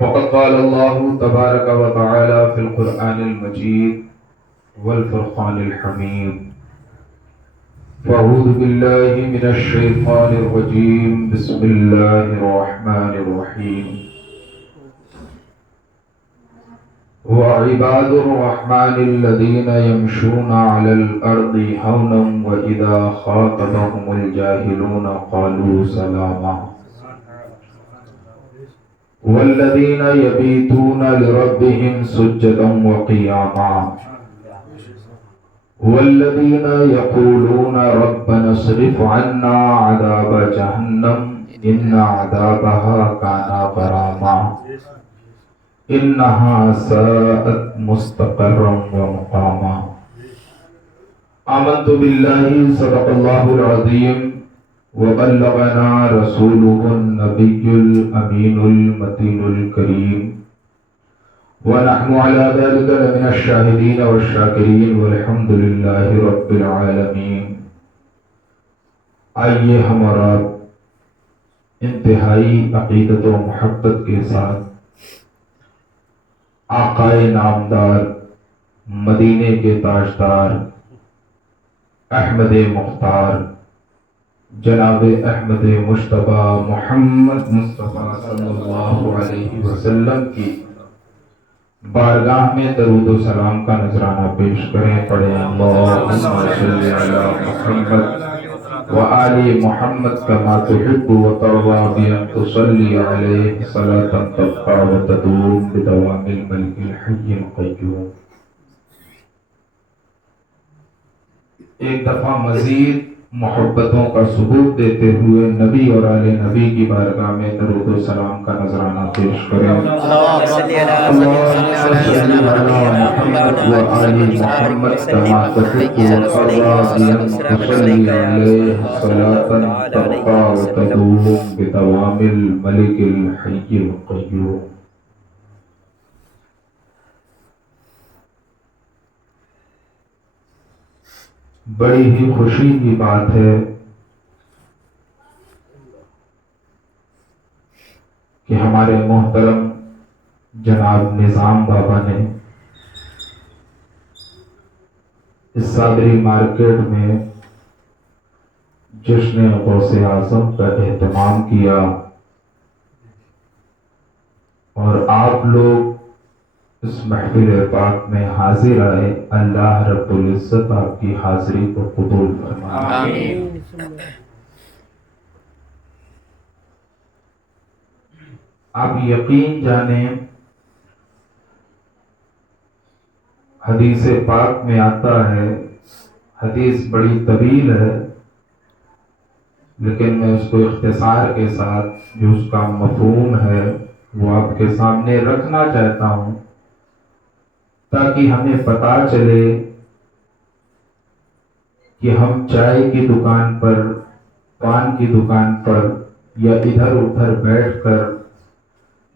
فقد قال الله تبارك وتعالى في القرآن المجيد والفرقان الحميد. فأعوذ بالله من الشيطان الرجيم. بسم الله الرحمن الرحيم. وعباد الرحمن الذين يمشون على الأرض هونا وإذا خاطبهم الجاهلون قالوا سلاما. والذين يبيتون لربهم سجدا وقياما. والذين يقولون ربنا اصرف عنا عذاب جهنم إن عذابها كان غراما إنها ساءت مستقرا ومقاما. آمنت بالله صدق الله العظيم وبلغنا رسوله النبي الأمين المتين الكريم ونحن على ذلك لمن الشاهدين والشاکرین والحمد للہ رب العالمین. آئیے ہم اور آپ انتہائی عقیدت و محبت کے ساتھ آقائے نامدار مدینے کے تاجدار احمد مختار جناب احمد مجتبی محمد مصطفیٰ صلی اللہ علیہ وسلم کی بارگاہ میں درود و سلام کا نذرانہ پیش کریں. پڑھیں اللہم صلی علی محمد وآل محمد کما تحب وترضى بأن تصلی علیہ صلاة تبقى وتدوم بدوام الملک الحی القیوم. ایک دفعہ مزید محبتوں کا ثبوت دیتے ہوئے نبی اور آل نبی کی بارگاہ میں درود و سلام کا نذرانہ پیش کریں. اللہم صلی علی محمد وآل محمد کما تحب وترضى بأن تصلی علیہ صلاة تبقى وتدوم بدوام الملک الحی القیوم. بڑی ہی خوشی کی بات ہے کہ ہمارے محترم جناب نظام بابا نے اس صابری مارکیٹ میں جشن غوث اعظم کا اہتمام کیا اور آپ لوگ اس محفل پاک میں حاضر آئے. اللہ رب العزت آپ کی حاضری کو قبول فرمائے. آمین. آپ یقین جانیں حدیث پاک میں آتا ہے، حدیث بڑی طویل ہے لیکن میں اس کو اختصار کے ساتھ جو اس کا مفہوم ہے وہ آپ کے سامنے رکھنا چاہتا ہوں تاکہ ہمیں پتہ چلے کہ ہم چائے کی دکان پر، پان کی دکان پر یا ادھر ادھر بیٹھ کر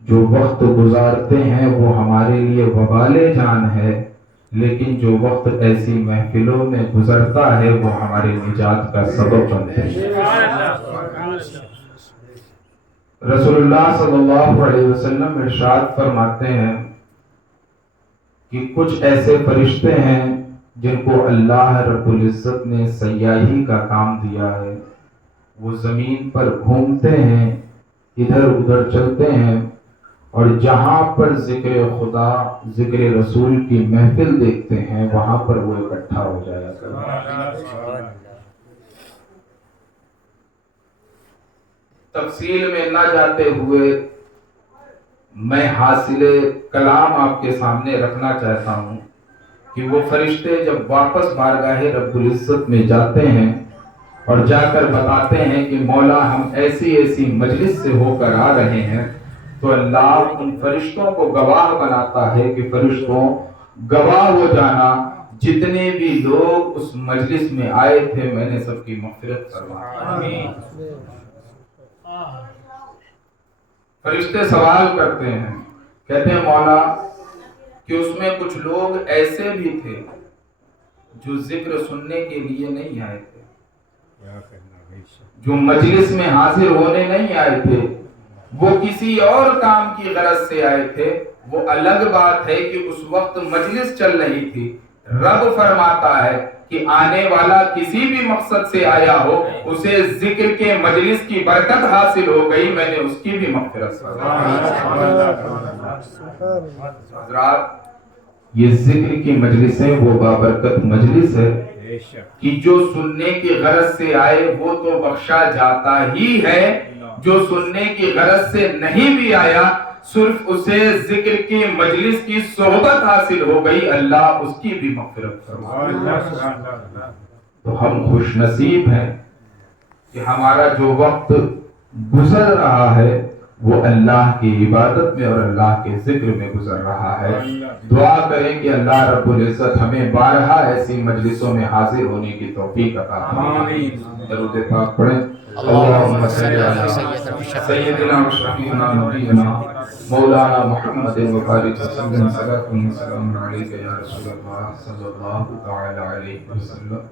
جو وقت گزارتے ہیں وہ ہمارے لیے وبال جان ہے، لیکن جو وقت ایسی محفلوں میں گزرتا ہے وہ ہماری نجات کا سبب بنتے ہیں. رسول اللہ صلی اللہ علیہ وسلم ارشاد فرماتے ہیں کہ کچھ ایسے فرشتے ہیں جن کو اللہ رب العزت نے سیاحی کا کام دیا ہے. وہ زمین پر گھومتے ہیں، ادھر ادھر چلتے ہیں اور جہاں پر ذکر خدا، ذکر رسول کی محفل دیکھتے ہیں وہاں پر وہ اکٹھا ہو جایا کرتے ہیں. تفصیل میں نہ جاتے ہوئے میں حاصل کلام آپ کے سامنے رکھنا چاہتا ہوں کہ وہ فرشتے جب واپس بارگاہ رب العزت میں جاتے ہیں اور جا کر بتاتے ہیں کہ مولا ہم ایسی ایسی مجلس سے ہو کر آ رہے ہیں، تو اللہ ان فرشتوں کو گواہ بناتا ہے کہ فرشتوں گواہ ہو جانا، جتنے بھی لوگ اس مجلس میں آئے تھے میں نے سب کی مغفرت فرمائی. فرشتے سوال کرتے ہیں، کہتے ہیں مولا کہ اس میں کچھ لوگ ایسے بھی تھے جو ذکر سننے کے لیے نہیں آئے تھے، جو مجلس میں حاضر ہونے نہیں آئے تھے، وہ کسی اور کام کی غرض سے آئے تھے، وہ الگ بات ہے کہ اس وقت مجلس چل رہی تھی۔ رب فرماتا ہے کہ آنے والا کسی بھی مقصد سے آیا ہو، اسے ذکر کے مجلس کی برکت حاصل ہو گئی، میں نے اس کی بھی مغفرت حضرات، یہ ذکر کی مجلسیں وہ بابرکت مجلس ہے کہ جو سننے کی غرض سے آئے وہ تو بخشا جاتا ہی ہے، جو سننے کی غرض سے نہیں بھی آیا، صرف اسے ذکر کی مجلس کی صحبت حاصل ہو گئی، اللہ اس کی بھی مغفرت فرمائے۔ تو ہم خوش نصیب ہیں کہ ہمارا جو وقت گزر رہا ہے وہ اللہ کی عبادت میں اور اللہ کے ذکر میں گزر رہا ہے۔ دعا کریں کہ اللہ رب العزت ہمیں بارہا ایسی مجلسوں میں حاضر ہونے کی توفیق عطا فرمائے۔ درود پاک پڑھیں۔ اللہم صلی علی سیدنا و شفیعنا نبینا مولانا محمد وبارک وسلم، صلاۃ و سلام علیک یا رسول اللہ صلی اللہ تعالی علیہ وسلم۔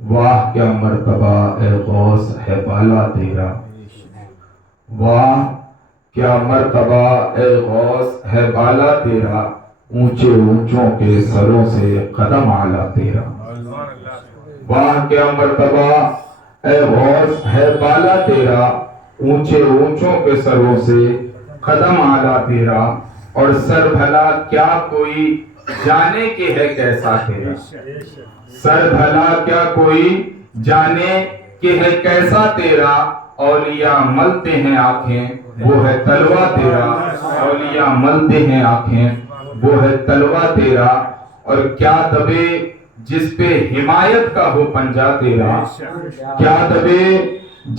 واہ کیا مرتبہ اے غوث ہے بالا تیرا، واہ کیا مرتبہ اے غوث ہے بالا تیرا، اونچے اونچوں کے سروں سے قدم اعلیٰ تیرا۔ واہ کیا مرتبہ اے غوث ہے بالا تیرا، اونچے اونچوں کے سروں سے قدم اعلیٰ تیرا، اور سر بھلا کیا کوئی جانے کہ ہے کیسا تیرا، سر بھلا کیا کوئی جانے کہ ہے کیسا تیرا، اولیاء ملتے ہیں آنکھیں وہ ہے تلوہ تیرا، اولیاء ملتے ہیں آنکھیں وہ ہے تلوہ تیرا، اور کیا دبے جس پہ حمایت کا ہو پنجہ تیرا، کیا دبے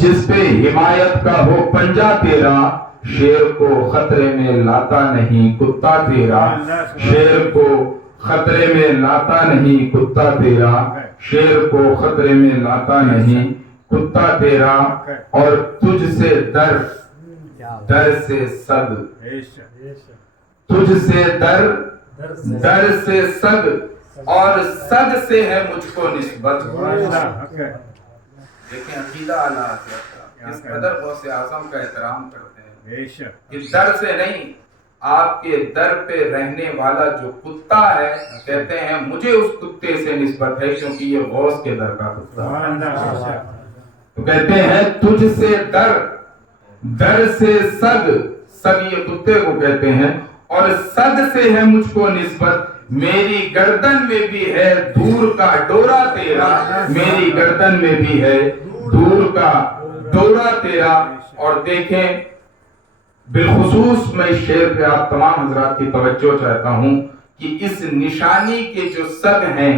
جس پہ حمایت کا ہو پنجہ تیرا، شیر کو خطرے میں لاتا نہیں کتا تیرا، شیر کو خطرے میں لاتا نہیں کتا تیرا، شیر کو خطرے میں لاتا نہیں کتا تیرا، اور تجھ سے در سے صد، تجھ سے در سے صد، اور صد سے ہے مجھ کو نسبت۔ دیکھیں عقیدہ اعلیٰ حضرت کا، اس قدر غوث اعظم کا احترام کرتے ہیں کہ در سے نہیں، آپ کے در پہ رہنے والا جو کتا ہے، کہتے ہیں مجھے اس کتے سے نسبت ہے کیونکہ یہ غوث کے در کا کتا ہے۔ تو کہتے ہیں تجھ سے در سے صد، صد یہ کتے کو کہتے ہیں، اور صد سے ہے مجھ کو نسبت، میری گردن میں بھی ہے دور کا ڈورا تیرا، میری گردن میں بھی ہے دور کا ڈورا تیرا۔ اور دیکھیں بالخصوص میں اس شعر پہ آپ تمام حضرات کی توجہ چاہتا ہوں کہ اس نشانی کے جو سگ ہیں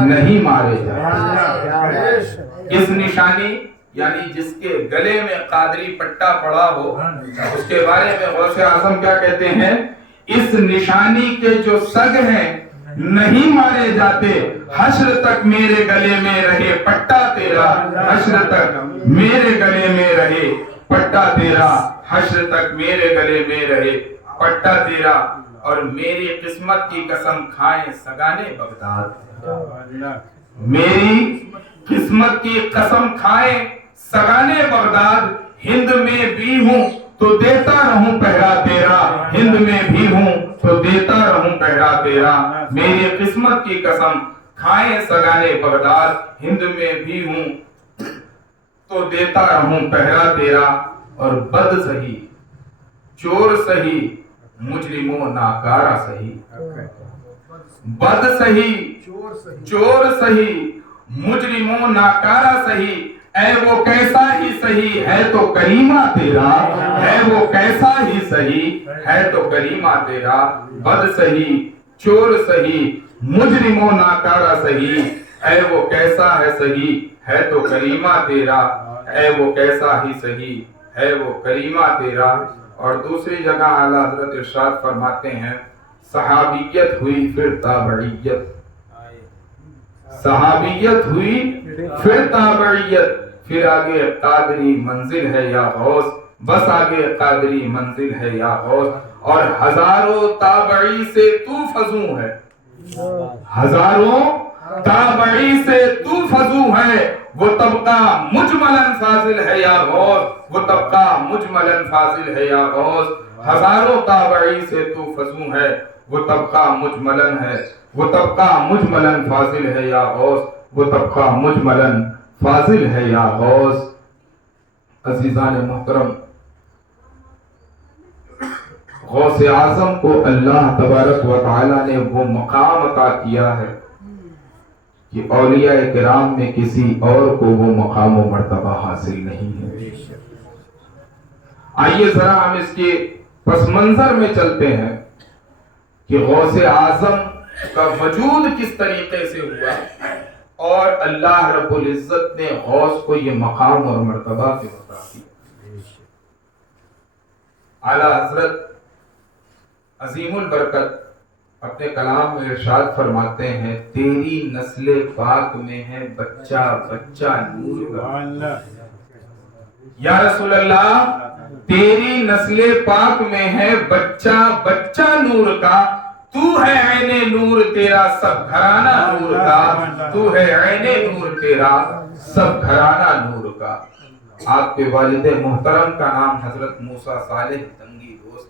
نہیں مارے جائے، اس نشانی یعنی جس کے گلے میں قادری پٹا پڑا ہو، اس کے بارے میں غوث اعظم کیا کہتے ہیں، اس نشانی کے جو سگ ہیں نہیں مارے جاتے، حشر تک میرے گلے میں رہے پٹا تیرا، حشر تک میرے گلے میں رہے پٹا تیرا، حشر تک میرے گلے میں رہے پٹا تیرا، اور میری قسمت کی قسم کھائیں سگانے بغداد، میری قسمت کی قسم کھائیں سگانے بغداد، ہند میں بھی ہوں تو دیتا رہوں پہرا تیرا، ہند میں بھی ہوں تو دیتا رہوں پہرا تیرا، میری قسمت کی قسم کھائیں سگانے بغداد، ہند میں بھی ہوں تو دیتا رہوں پہرا تیرا، اور بد سہی چور سہی مجرموں ناکارہ سہی، بد سہی چور سہی مجرموں ناکارہ سہی، اے وہ کیسا ہی سہی ہے تو کریمہ تیرا، ہے وہ کیسا ہی سہی ہے تو کریمہ تیرا، بد سہی چور سہی مجرموں ناکارہ سہی، اے وہ کیسا ہے سہی ہے تو کریمہ تیرا، اے وہ کیسا ہی سہی ہے وہ کریمہ تیرا۔ اور دوسری جگہ اعلیٰ حضرت ارشاد فرماتے ہیں صحابیت ہوئی پھر تابعیت، صحابیت ہوئی پھر تابعیت، پھر آگے قادری منزل ہے یا غوث، بس آگے قادری منزل ہے یا غوث، اور ہزاروں تابعی سے تو فزوں ہے، ہزاروں تابعی سے تو فزوں ہے، وہ طبقہ مجملاً فاضل ہے یا غوث، وہ طبقہ مجملاً فاضل ہے یا غوث، ہزاروں تابعی سے تو فزوں ہے، وہ طبقہ مجملاً ہے، وہ طبقہ مجملاً فاضل ہے یا غوث، وہ طبقہ مجملاً فاضل ہے یا غوث۔ عزیزان محترم، غوث اعظم کو اللہ تبارک و تعالی نے وہ مقام عطا کیا ہے کہ اولیاء کرام میں کسی اور کو وہ مقام و مرتبہ حاصل نہیں ہے۔ آئیے ذرا ہم اس کے پس منظر میں چلتے ہیں کہ غوث اعظم کا وجود کس طریقے سے ہوا اور اللہ رب العزت نے غوث کو یہ مقام اور مرتبہ سے عطا کیا۔ اعلیٰ حضرت عظیم البرکت اپنے کلام میں ارشاد فرماتے ہیں، تیری نسل پاک میں ہے بچہ بچہ نور کا۔ یا رسول اللہ، تیری نسل پاک میں ہے بچہ بچہ نور کا، تو ہے عین نور تیرا سب گھرانہ نور کا، تو ہے عین نور تیرا سب گھرانہ نور کا۔ آپ کے والد محترم کا نام حضرت موسیٰ صالح تنگی دوست۔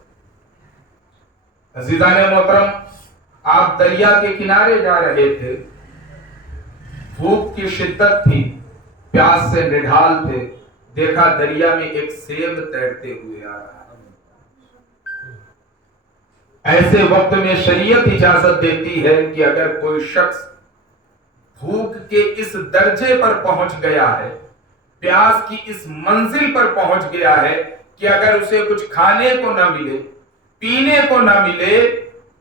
عزیزان محترم، آپ دریا کے کنارے جا رہے تھے، بھوک کی شدت تھی، پیاس سے نڈھال تھے، دیکھا دریا میں ایک سیب تیرتے ہوئے آ رہا ہے۔ ایسے وقت میں شریعت اجازت دیتی ہے کہ اگر کوئی شخص بھوک کے اس درجے پر پہنچ گیا ہے، پیاس کی اس منزل پر پہنچ گیا ہے کہ اگر اسے کچھ کھانے کو نہ ملے، پینے کو نہ ملے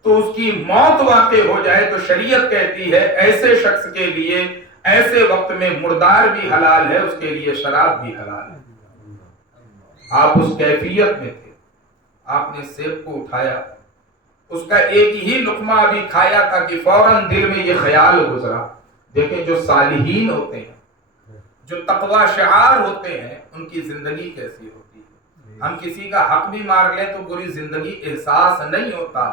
تو اس کی موت واقع ہو جائے، تو شریعت کہتی ہے ایسے شخص کے لیے ایسے وقت میں مردار بھی حلال ہے، اس کے لیے شراب بھی حلال ہے۔ آپ اس کیفیت میں تھے، آپ نے سیب کو اٹھایا، اس کا ایک ہی لقمہ ابھی کھایا تھا کہ فوراً دل میں یہ خیال گزرا۔ دیکھیں جو صالحین ہوتے ہیں، جو تقوی شعار ہوتے ہیں، ان کی زندگی کیسی ہوتی ہے۔ ہم کسی کا حق بھی مار لیں تو پوری زندگی احساس نہیں ہوتا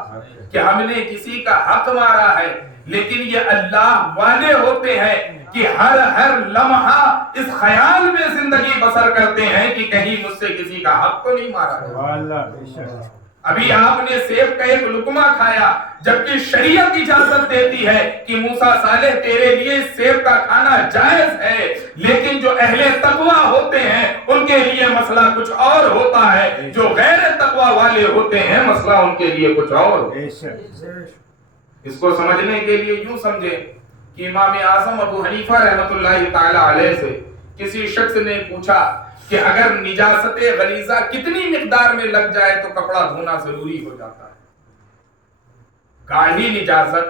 کہ ہم نے کسی کا حق مارا ہے، لیکن یہ اللہ والے ہوتے ہیں کہ ہر لمحہ اس خیال میں زندگی بسر کرتے ہیں کہ کہیں مجھ سے کسی کا حق تو نہیں مارا ہے۔ ابھی آپ نے سیب کا ایک لقمہ کھایا، جبکہ شریعت اجازت دیتی ہے کہ موسیٰ صالح تیرے لیے سیب کا کھانا جائز ہے، لیکن جو اہل تقوی ہوتے ہیں ان کے لیے مسئلہ کچھ اور ہوتا ہے، جو غیر تقوی والے ہوتے ہیں مسئلہ ان کے لیے کچھ اور ہوتا ہے۔ اس کو سمجھنے کے لیے یوں سمجھیں کہ امام اعظم ابو حنیفہ رحمۃ اللہ تعالی علیہ سے کسی شخص نے پوچھا کہ اگر نجاست غلیظہ کتنی مقدار میں لگ جائے تو کپڑا دھونا ضروری ہو جاتا ہے؟ گاڑھی نجاست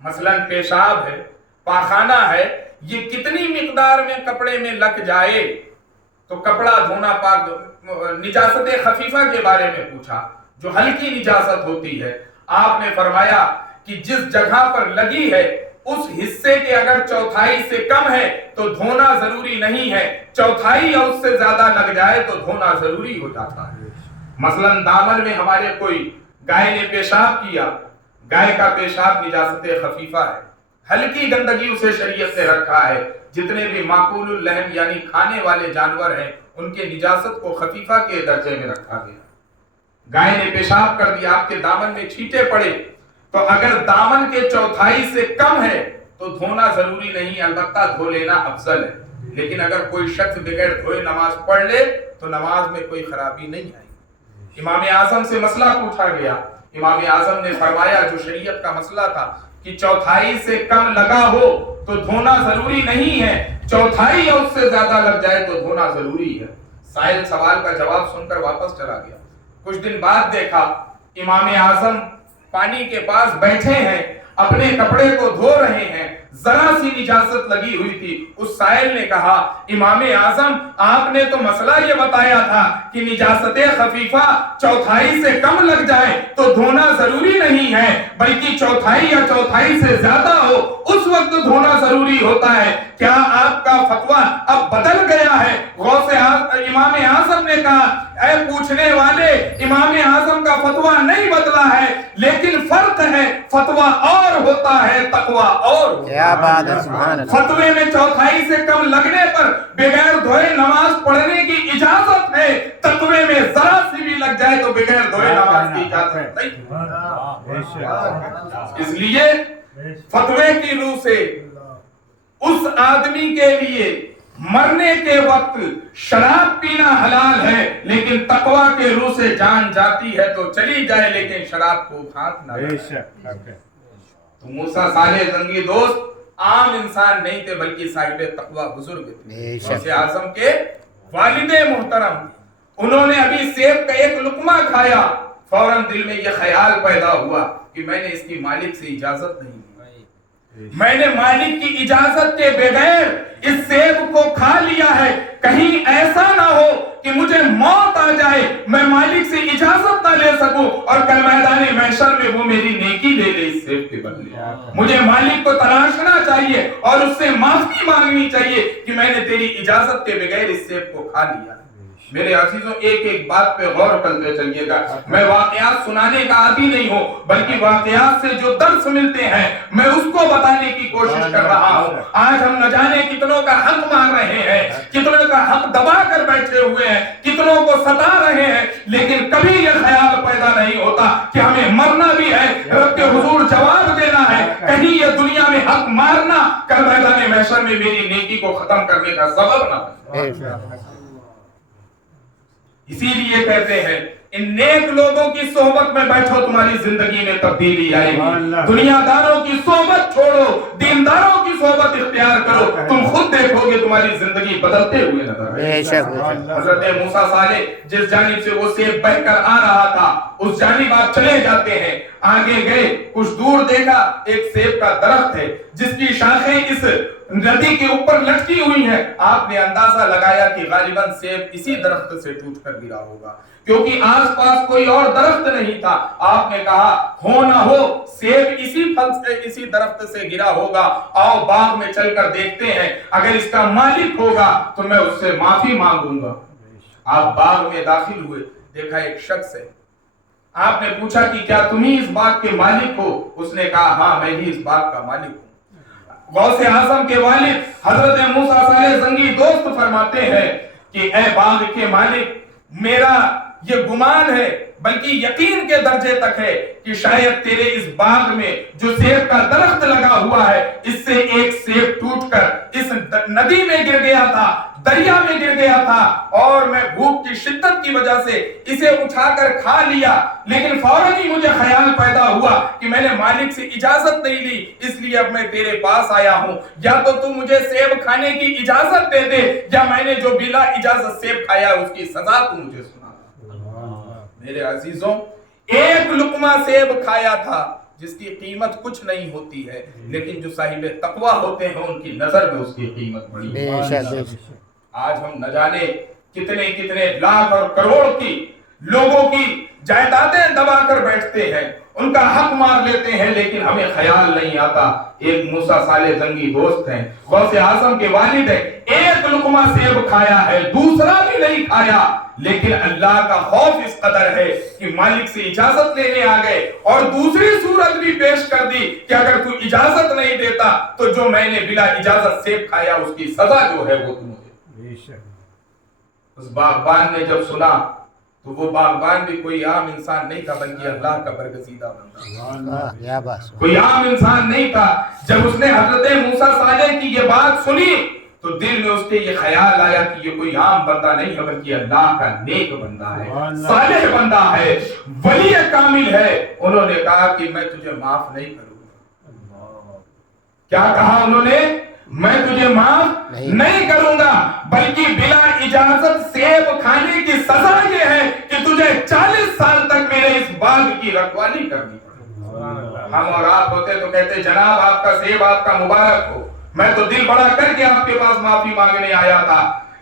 مثلا پیشاب ہے، پاخانہ ہے، یہ کتنی مقدار میں کپڑے میں لگ جائے تو کپڑا دھونا پاک؟ نجاست خفیفہ کے بارے میں پوچھا جو ہلکی نجاست ہوتی ہے، آپ نے فرمایا کہ جس جگہ پر لگی ہے اس حصے کے اگر چوتھائی سے کم ہے تو دھونا ضروری نہیں ہے، چوتھائی یا اس سے زیادہ لگ جائے تو دھونا ضروری ہو جاتا ہے۔ مثلا دامن میں ہمارے کوئی گائے نے پیشاب کیا، گائے کا پیشاب نجاست خفیفہ ہے، ہلکی گندگی اسے شریعت سے رکھا ہے۔ جتنے بھی معقول اللحم یعنی کھانے والے جانور ہیں ان کے نجاست کو خفیفہ کے درجے میں رکھا گیا۔ گائے نے پیشاب کر دیا، آپ کے دامن میں چھینٹے پڑے، تو اگر دامن کے چوتھائی سے کم ہے تو دھونا ضروری نہیں، البتہ دھو لینا افضل ہے۔ لیکن اگر کوئی شخص بغیر دھوئے نماز پڑھ لے تو نماز میں کوئی خرابی نہیں آئے گی۔ امام اعظم سے مسئلہ پوچھا گیا، امام اعظم نے فرمایا جو شریعت کا مسئلہ تھا کہ چوتھائی سے کم لگا ہو تو دھونا ضروری نہیں ہے، چوتھائی یا اس سے زیادہ لگ جائے تو دھونا ضروری ہے۔ سائل سوال کا جواب سن کر واپس چلا گیا۔ کچھ دن بعد دیکھا امام اعظم پانی کے پاس بیٹھے ہیں، اپنے کپڑے کو دھو رہے ہیں، ذرا سی نجاست لگی ہوئی تھی۔ اس سائل نے کہا امام اعظم آپ نے تو مسئلہ یہ بتایا تھا کہ نجاست خفیفہ چوتھائی سے کم لگ جائے تو دھونا ضروری نہیں ہے، بلکہ چوتھائی یا چوتھائی سے زیادہ ہو اس وقت دھونا ضروری ہوتا ہے، کیا آپ کا فتویٰ اب بدل گیا ہے؟ امام اعظم نے کہا اے پوچھنے والے، امام اعظم کا فتوا نہیں بدلا ہے، لیکن فرق ہے فتوا اور ہوتا ہے تقوی اور ہوتا ہے۔ کیا بات ہے، سبحان اللہ۔ فتوے میں چوتھائی سے کم لگنے پر بغیر دھوئے نماز پڑھنے کی اجازت ہے، تقوی میں ذرا سی بھی لگ جائے تو بغیر دھوئے نماز کی اجازت نہیں۔ اس لیے فتوے کی روح سے اس آدمی کے لیے مرنے کے وقت شراب پینا حلال ہے، لیکن تقوی کے روح سے جان جاتی ہے تو چلی جائے، لیکن شراب کو ہاتھ نہ لگائے۔ تو موسیٰ صالح زنگی دوست عام انسان نہیں تھے، بلکہ صاحب تقوی بزرگ تھے، غوث اعظم کے والد محترم۔ انہوں نے ابھی سیب کا ایک لقمہ کھایا، فوراً دل میں یہ خیال پیدا ہوا کہ میں نے اس کی مالک سے اجازت نہیں لی، میں نے مالک کی اجازت کے بغیر اس سیب کو کھا لیا ہے، کہیں ایسا نہ ہو کہ مجھے موت آ جائے، میں مالک سے اجازت نہ لے سکوں اور کل میدان محشر میں وہ میری نیکی لے لے اس سیب کے بدلے۔ مجھے مالک کو تلاشنا چاہیے اور اس سے معافی مانگنی چاہیے کہ میں نے تیری اجازت کے بغیر اس سیب کو کھا لیا۔ میرے عزیزوں، ایک ایک بات پہ غور کرتے چلیے گا۔ میں واقعات سنانے کا عادی نہیں ہوں، بلکہ واقعات سے جو درس ملتے ہیں میں اس کو بتانے کی کوشش کر رہا ہوں۔ آج ہم نہ جانے کتنوں کا حق مار رہے ہیں، کتنوں کا حق دبا کر بیٹھے ہوئے ہیں، کتنوں کو ستا رہے ہیں، لیکن کبھی یہ خیال پیدا نہیں ہوتا کہ ہمیں مرنا بھی ہے، رب کے حضور جواب دینا ہے، کہیں یہ دنیا میں حق مارنا کل میدان محشر میں میری نیکی کو ختم کرنے کا سبب نہ بنے۔ اسی لیے کہتے ہیں ان نیک لوگوں کی صحبت میں بیٹھو، تمہاری زندگی میں تبدیلی آئے گی۔ دنیا داروں کی صحبت چھوڑو، دینداروں کی صحبت اختیار کرو، تم خود دیکھو گے تمہاری زندگی بدلتے ہوئے نظر آئے گی۔ حضرت موسیٰ صالح جس جانب سے وہ سیب بہہ کر آ رہا تھا اس جانب آپ چلے جاتے ہیں۔ آگے گئے، کچھ دور دیکھا ایک سیب کا درخت ہے جس کی شاخیں اس ندی کے اوپر لٹکی ہوئی ہیں۔ آپ نے اندازہ لگایا کہ غالباً سیب اسی درخت سے ٹوٹ کر گرا ہوگا، کیونکہ آس پاس کوئی اور درخت نہیں تھا۔ آپ نے کہا ہو نہ ہو سیب اسی پھل سے اسی درخت سے گرا ہوگا، آؤ باغ میں چل کر دیکھتے ہیں، اگر اس کا مالک ہوگا تو میں اس سے معافی مانگوں گا۔ آپ باغ میں داخل ہوئے، دیکھا ایک شخص ہے۔ آپ نے پوچھا کہ کیا تم ہی اس باغ کے مالک ہو؟ اس نے کہا ہاں میں ہی اس باغ کا مالک ہوں۔ غوث اعظم کے والد حضرت موسیٰ صالح زنگی دوست فرماتے ہیں کہ اے باغ کے مالک، میرا یہ گمان ہے بلکہ یقین کے درجے تک ہے کہ شاید تیرے اس باغ میں جو سیب کا درخت لگا ہوا ہے اس سے ایک سیب ٹوٹ کر اس ندی میں گر گیا تھا، دریا میں گر گیا تھا، اور میں بھوک کی شدت کی وجہ سے اسے اٹھا کر کھا لیا، لیکن فوراً ہی مجھے خیال پیدا ہوا کہ میں نے مالک سے اجازت نہیں لی، اس لیے اب میں تیرے پاس آیا ہوں، یا تو تم مجھے سیب کھانے کی اجازت دے دے یا میں نے جو بلا اجازت سیب کھایا اس کی سزا تو مجھے سنا۔ میرے عزیزوں، ایک لقمہ سیب کھایا تھا جس کی قیمت کچھ نہیں ہوتی ہے، لیکن جو صاحب تقویٰ ہوتے ہیں ان کی نظر میں اس کی قیمت بڑی ہوتی ہے۔ آج ہم نہ جانے کتنے کتنے لاکھ اور کروڑ کی لوگوں کی جائیدادیں دبا کر بیٹھتے ہیں، ان کا حق مار لیتے ہیں، لیکن ہمیں خیال نہیں آتا۔ ایک موسیٰ صالح زنگی دوست ہیں، غوث اعظم کے والد ہیں، ایک لقمہ سیب کھایا ہے، دوسرا بھی نہیں کھایا، لیکن اللہ کا خوف اس قدر ہے کہ مالک سے اجازت لینے آ گئے اور دوسری صورت بھی پیش کر دی کہ اگر تو اجازت نہیں دیتا تو جو میں نے بلا اجازت سیب کھایا اس کی سزا جو ہے وہ تم مجھے۔ اس باغبان نے جب سنا تو وہ باغبان بھی کوئی عام انسان نہیں تھا بلکہ اللہ کا برگزیدہ بندہ، کوئی عام انسان نہیں تھا۔ جب اس نے حضرت موسیٰ صالح کی یہ بات سنی تو دل میں اس کے یہ خیال آیا کہ یہ کوئی عام بندہ نہیں ہے بلکہ اللہ کا نیک بندہ ہے، صالح بندہ ہے، ولی کامل ہے۔ انہوں نے کہا کہ میں تجھے معاف نہیں کروں گا۔ کیا کہا انہوں نے؟ میں تجھے معاف نہیں کروں گا، بلکہ بلا اجازت سیب کھانے کی سزا یہ ہے کہ تجھے 40 سال تک میرے اس باغ کی رکھوالی کرنی پڑے۔ ہم اور آپ ہوتے تو کہتے جناب آپ کا سیب آپ کا مبارک ہو، میں تو دل بڑا کر کے آپ کے پاس معافی مانگنے آیا تھا،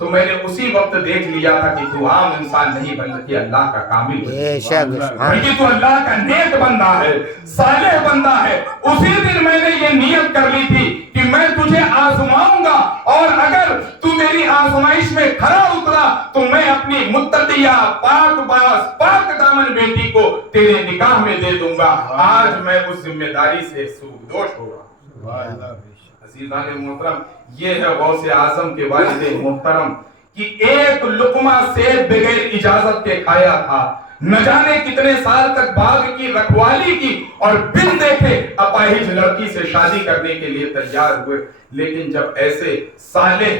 تو میں نے اسی وقت دیکھ لیا تھا کہ تو عام انسان نہیں بلکہ اللہ کا کامل بلکہ تو اللہ کا نیک بندہ ہے، صالح بندہ ہے۔ اسی دن میں نے یہ نیت کر لی تھی کہ میں تجھے آزماؤں گا، اور اگر تو میری آزمائش میں کھرا اترا تو میں اپنی متقیہ پاک باز پاک دامن بیٹی کو تیرے نکاح میں دے دوں گا۔ آج میں اس ذمہ داری سے سوگدوش ہو رہا ہوں۔ عزیزان محترم، یہ ہے غوث اعظم کے والد محترم کہ ایک لقمہ سیب بغیر اجازت کے کھایا تھا، نہ جانے کتنے سال تک باغ کی رکھوالی کی، اور بن دیکھے اپاہج لڑکی سے شادی کرنے کے لیے تیار ہوئے۔ لیکن جب ایسے صالح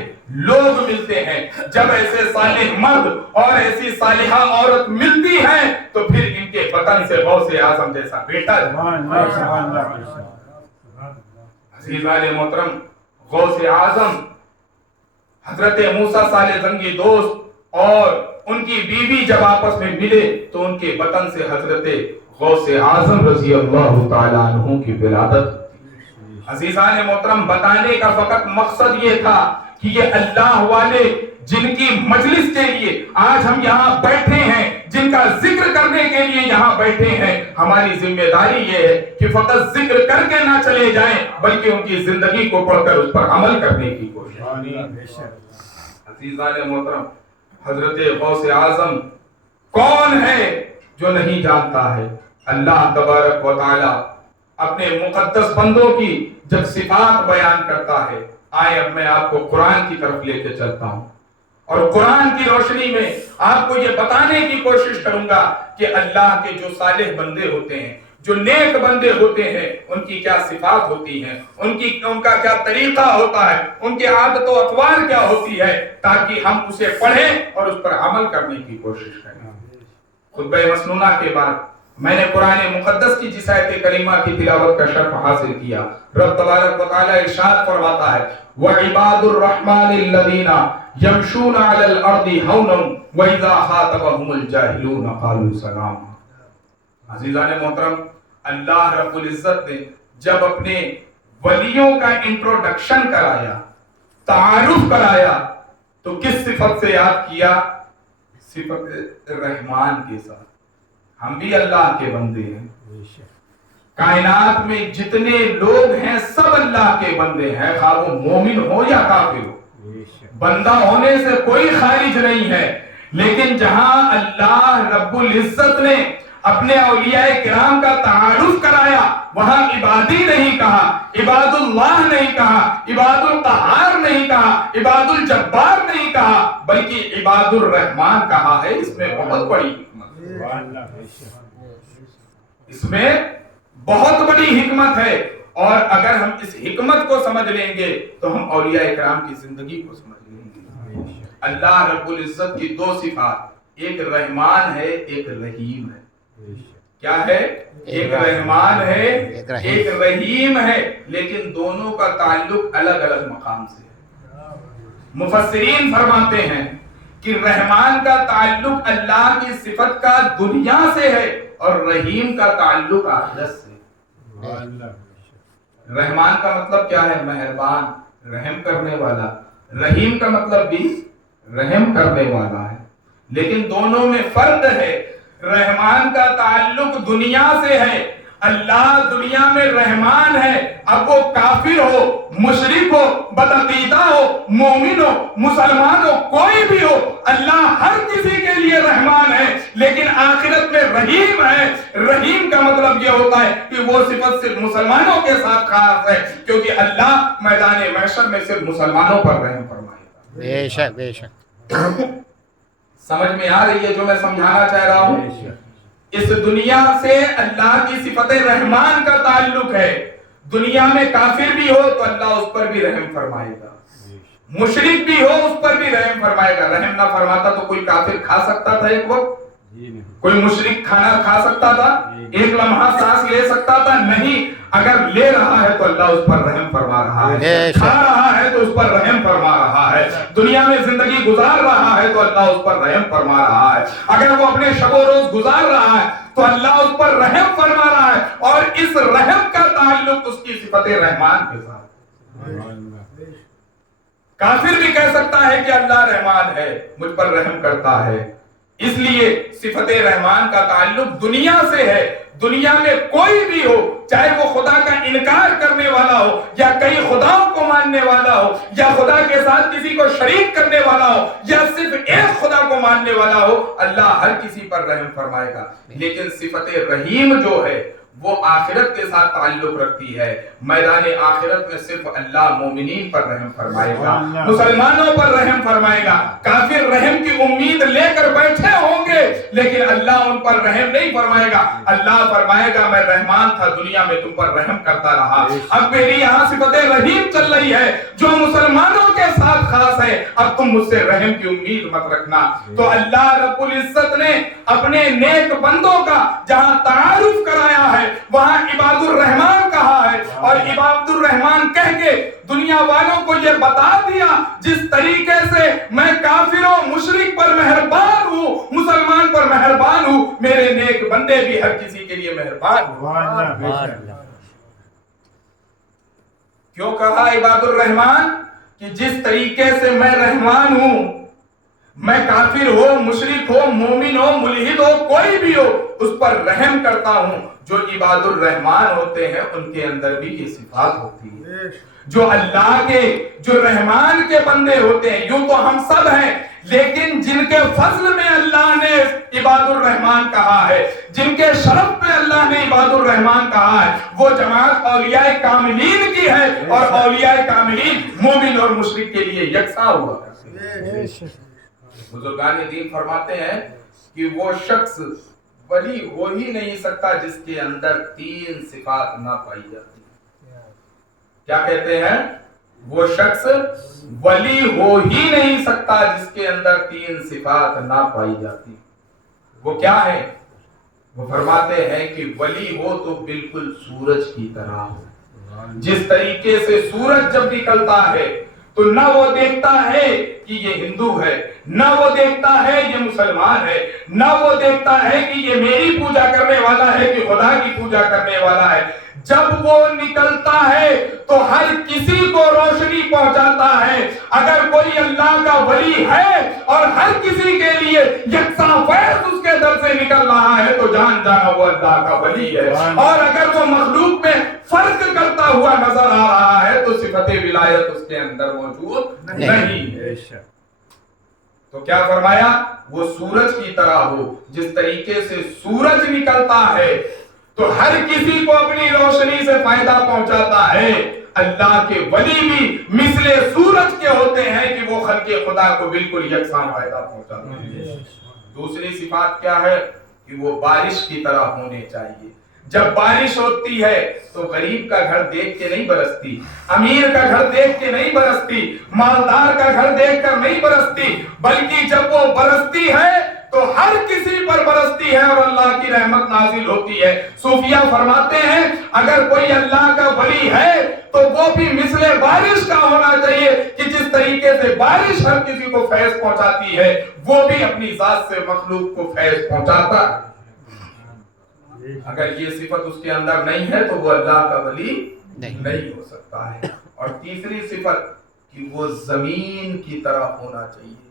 لوگ ملتے ہیں، جب ایسے صالح مرد اور ایسی صالحہ عورت ملتی ہے، تو پھر ان کے بطن سے غوث اعظم جیسا بیٹا عزیزان محترم، غوث اعظم حضرت موسیٰ صالح زنگی دوست اور ان کی بیوی جب آپس میں ملے تو ان کے بطن سے حضرت غوث اعظم رضی اللہ تعالیٰ عنہ کی ولادت ہوتی۔ عزیزان محترم، بتانے کا فقط مقصد یہ تھا کہ یہ اللہ والے جن کی مجلس کے لیے آج ہم یہاں بیٹھے ہیں، جن کا ذکر کرنے کے لیے یہاں بیٹھے ہیں، ہماری ذمہ داری یہ ہے کہ فقط ذکر کر کے نہ چلے جائیں بلکہ ان کی زندگی کو پڑھ کر اس پر عمل کرنے کی کوشش۔ عزیزان محترم، حضرت غوث اعظم کون ہے جو نہیں جانتا ہے؟ اللہ تبارک و تعالی اپنے مقدس بندوں کی جب صفات بیان کرتا ہے، آئے اب میں آپ کو قرآن کی طرف لے کے چلتا ہوں، اور قرآن کی روشنی میں آپ کو یہ بتانے کی کوشش کروں گا کہ اللہ کے جو صالح بندے ہوتے ہیں، جو نیک بندے ہوتے ہیں، ان کی کیا صفات ہوتی ہیں، ان کا کیا طریقہ ہوتا ہے، ان کے عادت و اطوار کیا ہوتی ہے، تاکہ ہم اسے پڑھیں اور اس پر عمل کرنے کی کوشش کریں۔ خطبہ مسنونہ کے بعد میں نے قرآن مقدس کی جس آیت کریمہ کی تلاوت کا شرف حاصل کیا، رب تبارک و تعالی ارشاد فرماتا ہے وَعِبَادُ الرَّحْمَنِ الَّذِينَ يَمْشُونَ عَلَى الْأَرْضِ هَوْنًا وَإِذَا خَاطَبَهُمُ الْجَاهِلُونَ قَالُوا سَلَامًا۔ عزیزان محترم، اللہ رب العزت نے جب اپنے ولیوں کا انٹروڈکشن کرایا، تعارف کرایا، تو کس صفت سے یاد کیا؟ صفت رحمان کے ساتھ۔ ہم بھی اللہ کے بندے ہیں، کائنات میں جتنے لوگ ہیں سب اللہ کے بندے ہیں، خواہ وہ مومن ہو یا کافر ہو، بندہ ہونے سے کوئی خارج نہیں ہے۔ لیکن جہاں اللہ رب العزت نے اپنے اولیاء کرام کا تعارف کرایا، وہاں عبادی نہیں کہا، عباد اللہ نہیں کہا، عباد القہار نہیں کہا، عباد الجبار نہیں کہا، بلکہ عباد الرحمان کہا ہے۔ اس میں بہت بڑی حکمت ہے، اس میں بہت بڑی حکمت ہے، اور اگر ہم اس حکمت کو سمجھ لیں گے تو ہم اولیاء کرام کی زندگی کو سمجھ لیں گے۔ اللہ رب العزت کی دو صفات، ایک رحمان ہے، ایک رحیم ہے۔ کیا ہے؟ ایک رحمان ہے، ایک رحیم ہے، لیکن دونوں کا تعلق الگ الگ مقام سے ہے۔ مفسرین فرماتے ہیں کہ رحمان کا تعلق اللہ کی صفت کا دنیا سے ہے، اور رحیم کا تعلق آخرت سے۔ رحمان کا مطلب کیا ہے؟ مہربان، رحم کرنے والا۔ رحیم کا مطلب بھی رحم کرنے والا ہے، لیکن دونوں میں فرق ہے۔ رحمان کا تعلق دنیا سے ہے، اللہ دنیا میں رحمان ہے، اب وہ کافر ہو، مشرک ہو، بدعقیدہ ہو، مومن ہو، مسلمان ہو، کوئی بھی ہو، اللہ ہر کسی کے لیے رحمان ہے، لیکن آخرت میں رحیم ہے۔ رحیم کا مطلب یہ ہوتا ہے کہ وہ صفت صرف مسلمانوں کے ساتھ خاص ہے، کیونکہ اللہ میدان محشر میں صرف مسلمانوں پر رحم فرمائے گا۔ بے شک بے شک۔ سمجھ میں آ رہی ہے جو میں سمجھانا چاہ رہا ہوں؟ اس دنیا سے اللہ کی صفت رحمان کا تعلق ہے۔ دنیا میں کافر بھی ہو تو اللہ اس پر بھی رحم فرمائے گا، مشرک بھی ہو اس پر بھی رحم فرمائے گا۔ رحم نہ فرماتا تو کوئی کافر کھا سکتا تھا ایک وقت؟ کوئی مشرک کھانا کھا سکتا تھا؟ ایک لمحہ سانس لے سکتا تھا؟ نہیں۔ اگر لے رہا ہے تو اللہ اس پر رحم فرما رہا ہے، کھا رہا ہے تو اس پر رحم فرما رہا ہے، دنیا میں زندگی گزار رہا ہے تو اللہ اس پر رحم فرما رہا ہے، اگر وہ اپنے شب و روز گزار رہا ہے تو اللہ اس پر رحم فرما رہا ہے، اور اس رحم کا تعلق اس کی صفت رحمان کے ساتھ۔ کافر بھی کہہ سکتا ہے کہ اللہ رحمان ہے، مجھ پر رحم کرتا ہے۔ اس لیے صفت رحمان کا تعلق دنیا سے ہے۔ دنیا میں کوئی بھی ہو، چاہے وہ خدا کا انکار کرنے والا ہو یا کئی خداؤں کو ماننے والا ہو یا خدا کے ساتھ کسی کو شریک کرنے والا ہو یا صرف ایک خدا کو ماننے والا ہو، اللہ ہر کسی پر رحم فرمائے گا۔ لیکن صفت رحیم جو ہے وہ آخرت کے ساتھ تعلق رکھتی ہے۔ میدان آخرت میں صرف اللہ مومنین پر رحم فرمائے گا، مسلمانوں پر رحم فرمائے گا۔ کافر رحم کی امید لے کر بیٹھے ہوں گے لیکن اللہ ان پر رحم نہیں فرمائے گا۔ اللہ فرمائے گا میں رحمان تھا، دنیا میں تم پر رحم کرتا رہا۔ اب میری یہاں صفت رحیم چل رہی ہے جو مسلمانوں کے ساتھ خاص ہے، اب تم مجھ سے رحم کی امید مت رکھنا۔ تو اللہ رب العزت نے اپنے نیک بندوں کا جہاں تعارف کرایا ہے وہاں عباد الرحمان کہا ہے، اور عباد الرحمان کہہ کے دنیا والوں کو یہ بتا دیا جس طریقے سے میں کافر و مشرک پر مہربان ہوں، مسلمان پر مہربان ہوں، میرے نیک بندے بھی ہر کسی کے لیے مہربان ہوں۔ کیوں کہا عباد الرحمان؟ کہ جس طریقے سے میں رحمان ہوں، میں کافر ہو، مشرک ہو، مومن ہو، ملحد ہو، کوئی بھی ہو، اس پر رحم کرتا ہوں۔ جو عباد الرحمان ہوتے ہیں ان کے اندر بھی یہ صفات ہوتی ہے۔ جو اللہ کے، جو رحمان کے بندے ہوتے ہیں، یوں تو ہم سب ہیں، لیکن جن کے فضل میں اللہ نے عباد الرحمان کہا ہے، جن کے شرف پہ اللہ نے عباد الرحمان کہا ہے، وہ جماعت اولیاء کاملین کی ہے، اور اولیاء کاملین مومن اور مشرک کے لیے یکساں ہوا کرتے ہیں۔ بزرگان دین فرماتے ہیں کہ وہ شخص ولی ہو ہی نہیں سکتا جس کے اندر تین صفات نہ پائی جاتی۔ کیا کہتے ہیں؟ وہ شخص ولی ہو ہی نہیں سکتا جس کے اندر تین صفات نہ پائی جاتی۔ وہ کیا ہے؟ وہ فرماتے ہیں کہ ولی ہو تو بالکل سورج کی طرح ہو۔ جس طریقے سے سورج جب نکلتا ہے تو نہ وہ دیکھتا ہے کہ یہ ہندو ہے، نہ وہ دیکھتا ہے یہ مسلمان ہے، نہ وہ دیکھتا ہے کہ یہ میری پوجا کرنے والا ہے کہ خدا کی پوجا کرنے والا ہے۔ جب وہ نکلتا ہے تو ہر کسی کو روشنی پہنچاتا ہے۔ اگر کوئی اللہ کا ولی ہے اور ہر کسی کے لیے یکساں فیض اس کے در سے نکل رہا ہے تو جان جانا وہ اللہ کا ولی ہے۔ اور اگر وہ مخلوق میں فرق کرتا ہوا نظر آ رہا ہے تو صفت ولایت اس کے اندر موجود نہیں ہے۔ تو کیا فرمایا؟ وہ سورج کی طرح ہو۔ جس طریقے سے سورج نکلتا ہے تو ہر کسی کو اپنی روشنی سے فائدہ پہنچاتا ہے، اللہ کے ولی بھی مثل سورج کے ہوتے ہیں کہ وہ خلق خدا کو بالکل یکساں فائدہ پہنچاتے ہیں۔ دوسری صفات کیا ہے؟ کہ وہ بارش کی طرح ہونے چاہیے۔ جب بارش ہوتی ہے تو غریب کا گھر دیکھ کے نہیں برستی، امیر کا گھر دیکھ کے نہیں برستی، مالدار کا گھر دیکھ کر نہیں برستی، بلکہ جب وہ برستی ہے تو ہر کسی پر برستی ہے اور اللہ کی رحمت نازل ہوتی ہے۔ صوفیہ فرماتے ہیں اگر کوئی اللہ کا ولی ہے تو وہ بھی مثل بارش کا ہونا چاہیے کہ جس طریقے سے بارش ہر کسی کو فیض پہنچاتی ہے وہ بھی اپنی ذات سے مخلوق کو فیض پہنچاتا ہے۔ اگر یہ صفت اس کے اندر نہیں ہے تو وہ اللہ کا ولی نہیں ہو سکتا ہے۔ اور تیسری صفت کہ وہ زمین کی طرح ہونا چاہیے۔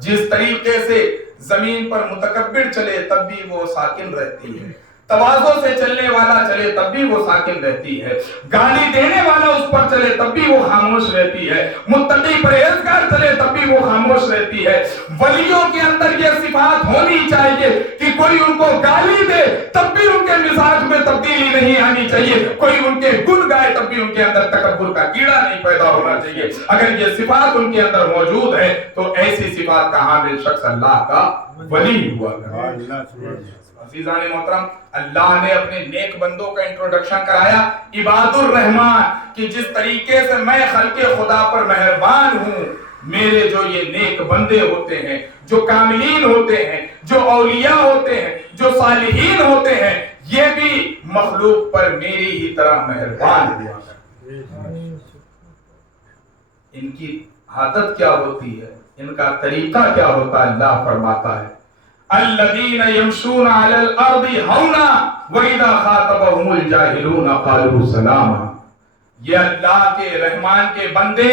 جس طریقے سے زمین پر متکبر چلے تب بھی وہ ساکن رہتی ہے، تواضع سے چلنے والا چلے تب بھی وہ ساکن رہتی ہے، گالی دینے والا اس پر چلے تب بھی وہ خاموش رہتی ہے، متقی پرہیزگار چلے تب بھی وہ خاموش رہتی ہے۔ ولیوں کے اندر یہ صفات ہونی چاہیے کہ کوئی ان کو گالی دے تب بھی ان کے مزاج میں تبدیلی نہیں آنی چاہیے، کوئی ان کے گن گائے تب بھی ان کے اندر تکبر کا کیڑا نہیں پیدا ہونا چاہیے۔ اگر یہ صفات ان کے اندر موجود ہے تو ایسی صفات کا حامل شخص اللہ کا ولی ہوا کرے۔ عزیزان محترم، اللہ نے اپنے نیک بندوں کا انٹروڈکشن کرایا عباد الرحمان کہ جس طریقے سے میں خلق خدا پر مہربان ہوں، میرے جو یہ نیک بندے ہوتے ہیں، جو کاملین ہوتے ہیں، جو اولیاء ہوتے ہیں، جو صالحین ہوتے ہیں، یہ بھی مخلوق پر میری ہی طرح مہربان ہوا کرتے ہیں۔ ان کی عادت کیا ہوتی ہے، ان کا طریقہ کیا ہوتا ہے؟ اللہ فرماتا ہے الذین یمشون علی الارض ہونا واذا خاطبهم الجاہلون قالوا سلاما۔ یہ اللہ کے رحمان کے بندے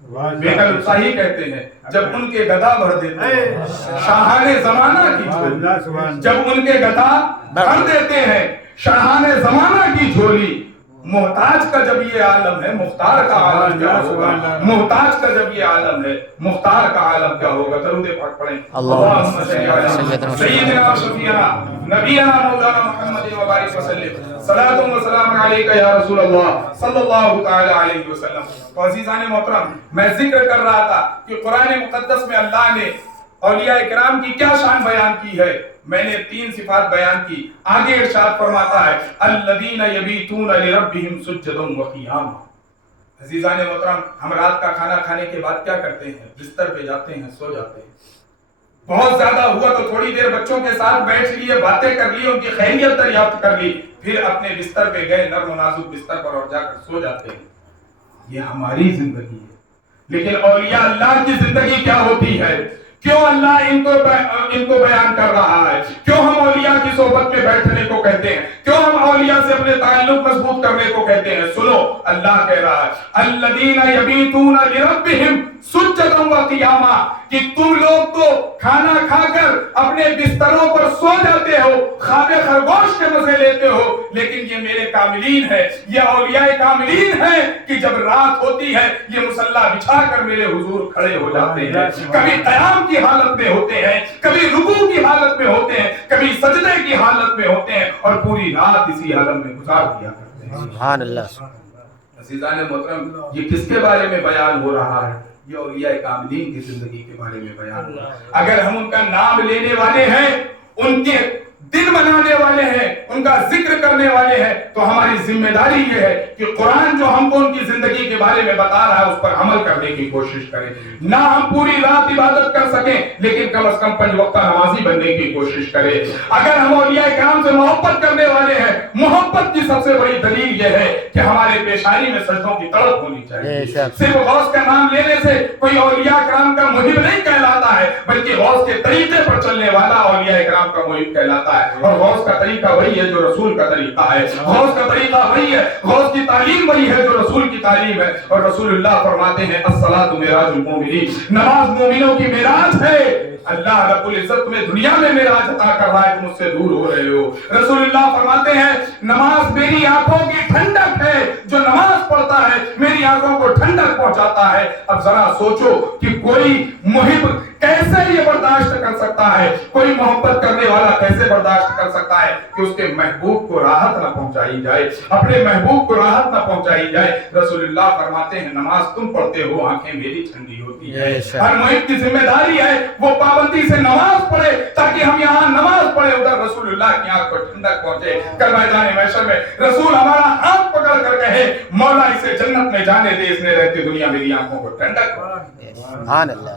بیکل اتساہی کہتے ہیں جب ان کے گدا بھر دیتے ہیں شاہان زمانہ کی جھولی، جب ان کے گدا بھر دیتے ہیں شاہان زمانہ کی جھولی، محتاج کا جب یہ عالم ہے مختار کا عالم کیا ہوگا، محتاج کا جب یہ عالم ہے مختار کا عالم کیا ہوگا۔ درود پاک پڑھیں اللہم صلی علی سیدنا و شفیعنا نبینا مولانا محمد و بارک وسلم، صلاۃ و سلام علیک یا رسول اللہ صلی اللہ تعالی علیہ وسلم۔ تو عزیزان محترم، میں ذکر کر رہا تھا کہ قرآن مقدس میں اللہ نے اولیاء اکرام کی کیا شان بیان کی ہے۔ میں نے 3 صفات بیان کی، آگے ارشاد فرماتا ہے الذین یبیتون لربہم سجدا وقیاما۔ عزیزان محترم، ہم رات کا کھانا کھانے کے بعد کیا کرتے ہیں؟ بستر پہ جاتے ہیں، سو جاتے ہیں۔ بہت زیادہ ہوا تو تھوڑی دیر بچوں کے ساتھ بیٹھ لیے، باتیں کر لی، ان کی خیریت دریافت کر لی، پھر اپنے بستر پہ گئے، نرم و نازک بستر پر اور جا کر سو جاتے ہیں۔ یہ ہماری زندگی ہے، لیکن اولیاء اللہ کی زندگی کیا ہوتی ہے؟ کیوں اللہ ان کو بیان کر رہا ہے؟ کیوں ہم اولیاء کی صحبت میں بیٹھنے کو کہتے ہیں؟ کیوں ہم اولیاء سے اپنے تعلق مضبوط کرنے کو کہتے ہیں؟ سنو، اللہ کہہ رہا ہے الذین یبیتون لربہم سجدا وقیاما، کہ تم لوگ تو کھانا کھا کر اپنے بستروں پر سو جاتے ہو، خواب خرگوش کے مزے لیتے ہو، لیکن یہ میرے کاملین ہے، یہ اولیاء کاملین ہیں کہ جب رات ہوتی ہے یہ مصلی بچھا کر میرے حضور کھڑے ہو جاتے ہیں، کبھی قیام کی حالت میں ہوتے ہیں، کبھی رکوع کی حالت میں ہوتے ہیں، کبھی سجدے کی حالت میں ہوتے ہیں، اور پوری رات اسی حالت میں گزار دیا کرتے ہیں۔ سبحان اللہ۔ عزیزان محترم، یہ کس کے بارے میں بیان ہو رہا ہے؟ یہ اولیاء کاملین کی زندگی کے بارے میں بیان ہو رہا ہے۔ اگر ہم ان کا نام لینے والے ہیں، ان کے دن منانے والے ہیں، ان کا ذکر کرنے والے ہیں، تو ہماری ذمہ داری یہ ہے کہ قرآن جو ہم کو ان کی زندگی کے بارے میں بتا رہا ہے اس پر عمل کرنے کی کوشش کریں۔ نہ ہم پوری رات عبادت کر سکیں، لیکن کم از کم 5 وقتہ نمازی بننے کی کوشش کریں۔ اگر ہم اولیاء کرام سے محبت کرنے والے ہیں، محبت کی سب سے بڑی دلیل یہ ہے کہ ہمارے پیشانی میں سجدوں کی تڑپ ہونی چاہیے۔ صرف غوث کا نام لینے سے کوئی اولیاء کرام کا محب نہیں کہلاتا ہے، بلکہ غوث کے طریقے پر چلنے والا اولیاء کرام کا محب کہلاتا ہے۔ اور غوث کا طریقہ وہی ہے جو رسول کا طریقہ ہے، غوث کا طریقہ وہی ہے، غوث کی تعلیم وہی ہے جو رسول کی تعلیم ہے۔ اور رسول اللہ فرماتے ہیں الصلاۃ معراج المومنین، نماز مومنوں کی معراج ہے۔ اللہ رب العزت تمہیں دنیا میں معراج عطا کر رہا ہے، تم مجھ سے دور ہو رہے ہو۔ رسول اللہ فرماتے ہیں نماز میری آنکھوں کی ٹھنڈک ہے، جو نماز پڑھتا ہے میری آنکھوں کو ٹھنڈک پہنچاتا ہے۔ اب ذرا سوچو کہ کوئی محب کیسے یہ برداشت کر سکتا ہے، کوئی محبت کرنے والا کیسے برداشت کر سکتا ہے کہ اس کے محبوب کو راحت نہ پہنچائی جائے، اپنے محبوب کو راحت نہ پہنچائی جائے۔ رسول اللہ فرماتے ہیں نماز تم پڑھتے ہو، آنکھیں میری ٹھنڈی ہوتی ہے۔ ہر محب کی ذمہ داری ہے وہ پابندی سے نماز پڑھے، تاکہ ہم یہاں نماز پڑھے ادھر رسول اللہ کی آنکھ کو ٹھنڈک پہنچے۔ کل میدان محشر میں رسول ہمارا ہاتھ پکڑ کر کہے مولا اسے جنت میں جانے دے، اس نے رہتی دنیا میری آنکھوں کو ٹھنڈک۔ سبحان اللہ۔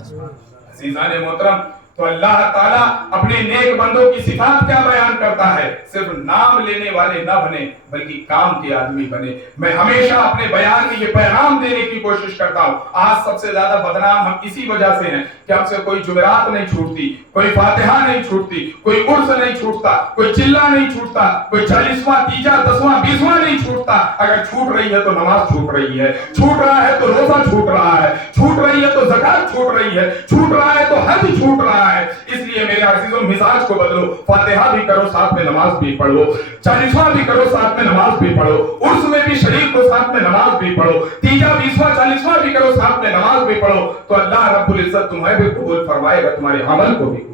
عزیزان محترم، تو اللہ تعالیٰ اپنے نیک بندوں کی صفات کیا بیان کرتا ہے؟ صرف نام لینے والے نہ بنے بلکہ کام کے آدمی بنے۔ میں ہمیشہ اپنے بیان میں یہ پیغام دینے کی کوشش کرتا ہوں۔ آج سب سے زیادہ بدنام ہم اسی وجہ سے ہیں کہ ہم سے کوئی جمعرات نہیں چھوٹتی، کوئی فاتحہ نہیں چھوٹتی، کوئی عرس نہیں چھوٹتا، کوئی چلہ نہیں چھوٹتا، کوئی 40واں، 30واں، 10واں، 20واں نہیں چھوٹتا۔ اگر چھوٹ رہی ہے تو نماز چھوٹ رہی ہے، چھوٹ رہا ہے تو روزہ چھوٹ رہا ہے، چھوٹ رہی ہے تو زکات چھوٹ رہی ہے، چھوٹ رہا ہے تو حج چھوٹ رہا ہے۔ اس لیے میرے عزیزوں مزاج کو بدلو، فاتحہ بھی کرو ساتھ میں نماز بھی پڑھو، 40واں بھی کرو ساتھ میں نماز بھی پڑھو، عرس میں بھی شریک کو ساتھ میں نماز بھی پڑھو، 30واں، 20واں، 40واں بھی کرو ساتھ میں نماز بھی پڑھو، تو اللہ رب العزت تمہیں بھی قبول فرمائے گا، تمہارے عمل کو بھی قبول۔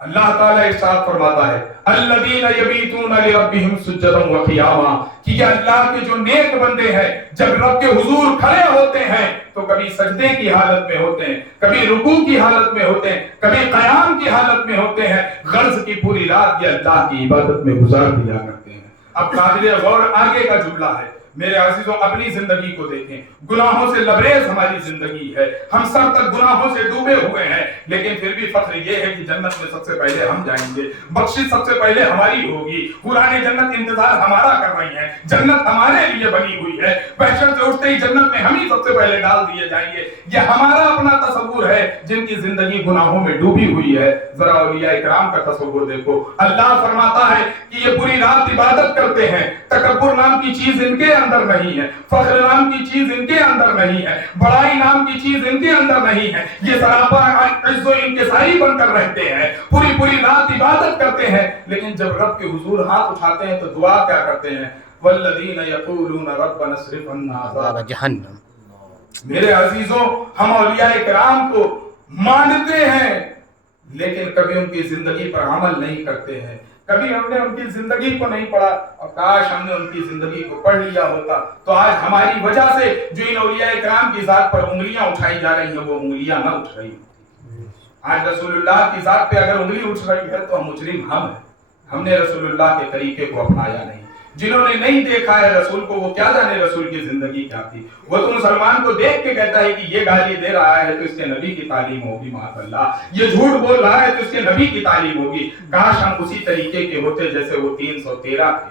اللہ تعالیٰ ارشاد فرماتا ہے الذین یبیتون لربہم سجدا وقیاما، کہ یہ اللہ کے جو نیک بندے ہیں جب رب کے حضور کھڑے ہوتے ہیں تو کبھی سجدے کی حالت میں ہوتے ہیں، کبھی رکوع کی حالت میں ہوتے ہیں، کبھی قیام کی حالت میں ہوتے ہیں، غرض کی پوری رات یہ اللہ کی عبادت میں گزار دیا کرتے ہیں۔ اب قابل غور آگے کا جملہ ہے، میرے عزیزوں اپنی زندگی کو دیکھیں، گناہوں سے لبریز ہماری زندگی ہے، ہم سب تک گناہوں سے ڈوبے ہوئے ہیں، لیکن پھر بھی فخر یہ ہے کہ جنت میں سب سے پہلے ہم جائیں گے، بخشش سب سے پہلے ہماری ہوگی، قرآن جنت انتظار ہمارا کر رہی ہے، جنت ہمارے لیے بنی ہوئی ہے، بحشر سے اٹھتے ہی جنت میں ہم ہی سب سے پہلے ڈال دیے جائیں گے۔ یہ ہمارا اپنا تصور ہے جن کی زندگی گناہوں میں ڈوبی ہوئی ہے۔ ذرا اولیاء کرام کا تصور دیکھو، اللہ فرماتا ہے کہ یہ پوری رات عبادت کرتے ہیں، تکبر نام کی چیز ان کے اندر نہیں ہے، فخر نام کی چیز ان کے اندر نہیں ہے، بڑائی نام کی چیز ان کے اندر نہیں ہے، یہ سراپا عز و انکساری بن کر رہتے ہیں، پوری رات عبادت کرتے ہیں، لیکن جب رب کے حضور ہاتھ اٹھاتے ہیں تو دعا کیا کرتے ہیں؟ والذین یقولون ربنا اصرف عنا عذاب جہنم. میرے عزیزوں، ہم اولیاء کرام کو مانتے ہیں لیکن کبھی ان کی زندگی پر عمل نہیں کرتے ہیں، کبھی ہم نے ان کی زندگی کو نہیں پڑھا، اور کاش ہم نے ان کی زندگی کو پڑھ لیا ہوتا تو آج ہماری وجہ سے جو ان اولیاء کرام کی ذات پر انگلیاں اٹھائی جا رہی ہیں وہ انگلیاں نہ اٹھ رہی ہوتی۔ آج رسول اللہ کی ذات پہ اگر انگلی اٹھ رہی ہے تو مجرم ہم ہیں، ہم نے رسول اللہ کے طریقے کو اپنایا نہیں۔ جنہوں نے نہیں دیکھا ہے رسول کو وہ کیا جانے رسول کی زندگی کیا تھی؟ وہ تو مسلمان کو دیکھ کے کہتا ہے کہ یہ گالی دے رہا ہے تو اس کے نبی کی تعلیم ہوگی، معاذ اللہ، یہ جھوٹ بول رہا ہے تو اس کے نبی کی تعلیم ہوگی۔ کاش ہم اسی طریقے کے ہوتے جیسے وہ 313 تھے،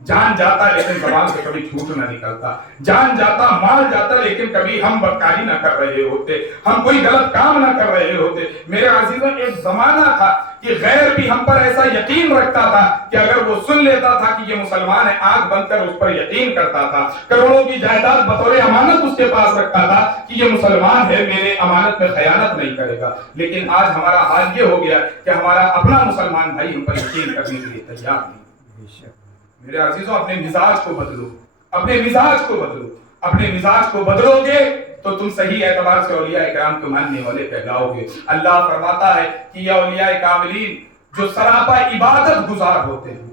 جان جاتا لیکن زبان سے کبھی جھوٹ نہ نکلتا، جان جاتا مال جاتا لیکن کبھی ہم بدکاری نہ کر رہے ہوتے، ہم کوئی غلط کام نہ کر رہے ہوتے۔ میرے عزیزوں، ایک زمانہ تھا کہ غیر بھی ہم پر ایسا یقین رکھتا تھا کہ اگر وہ سن لیتا تھا کہ یہ مسلمان ہے، آنکھ بند کر اس پر یقین کرتا تھا، کروڑوں کی جائیداد بطور امانت اس کے پاس رکھتا تھا کہ یہ مسلمان ہے، میرے امانت میں خیانت نہیں کرے گا۔ لیکن آج ہمارا حال یہ ہو گیا کہ ہمارا اپنا مسلمان بھائی ہم پر یقین کرنے کے لیے تیار نہیں۔ میرے عزیزوں، اپنے مزاج کو بدلو، اپنے مزاج کو بدلو، اپنے مزاج کو بدلو گے تو تم صحیح اعتبار سے اولیاء کرام کو ماننے والے کہلاؤ گے۔ اللہ فرماتا ہے کہ یہ اولیاء کاملین جو سراپا عبادت گزار ہوتے ہیں،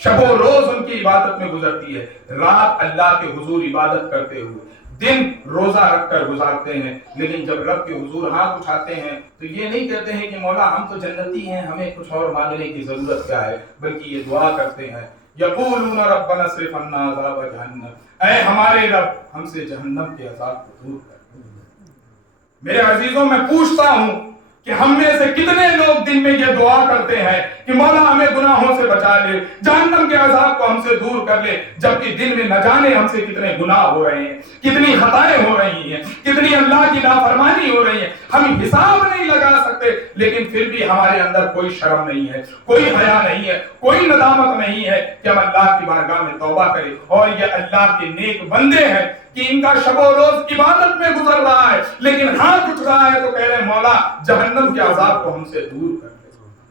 شب و روز ان کی عبادت میں گزرتی ہے، رات اللہ کے حضور عبادت کرتے ہوئے، دن روزہ رکھ کر گزارتے ہیں، لیکن جب رب کے حضور ہاتھ اٹھاتے ہیں تو یہ نہیں کہتے ہیں کہ مولا ہم تو جنتی ہیں، ہمیں کچھ اور مانگنے کی ضرورت کیا ہے، بلکہ یہ دعا کرتے ہیں، یقولون ربنا اصرف عنا عذاب جہنم، اے ہمارے رب ہم سے جہنم کے عذاب کو دور کر۔ میرے عزیزوں، میں پوچھتا ہوں کہ ہم میں سے کتنے لوگ دن میں یہ دعا کرتے ہیں کہ مولا ہمیں گناہوں سے بچا لے، جہنم کے عذاب کو ہم سے دور کر لے، جبکہ دن میں نہ جانے ہم سے کتنے گناہ ہو رہے ہیں، کتنی خطائیں ہو رہی ہیں، کتنی اللہ کی نافرمانی ہو رہی ہے، ہم حساب نہیں لگا سکتے، لیکن پھر بھی ہمارے اندر کوئی شرم نہیں ہے، کوئی حیا نہیں ہے، کوئی ندامت نہیں ہے کہ ہم اللہ کی بارگاہ میں توبہ کریں۔ اور یہ اللہ کے نیک بندے ہیں کہ ان کا شب و روز عبادت میں گزر رہا ہے، لیکن ہاتھ اٹھ رہا ہے تو کہہ رہے مولا جہنم کے عذاب کو ہم سے دور کر لے،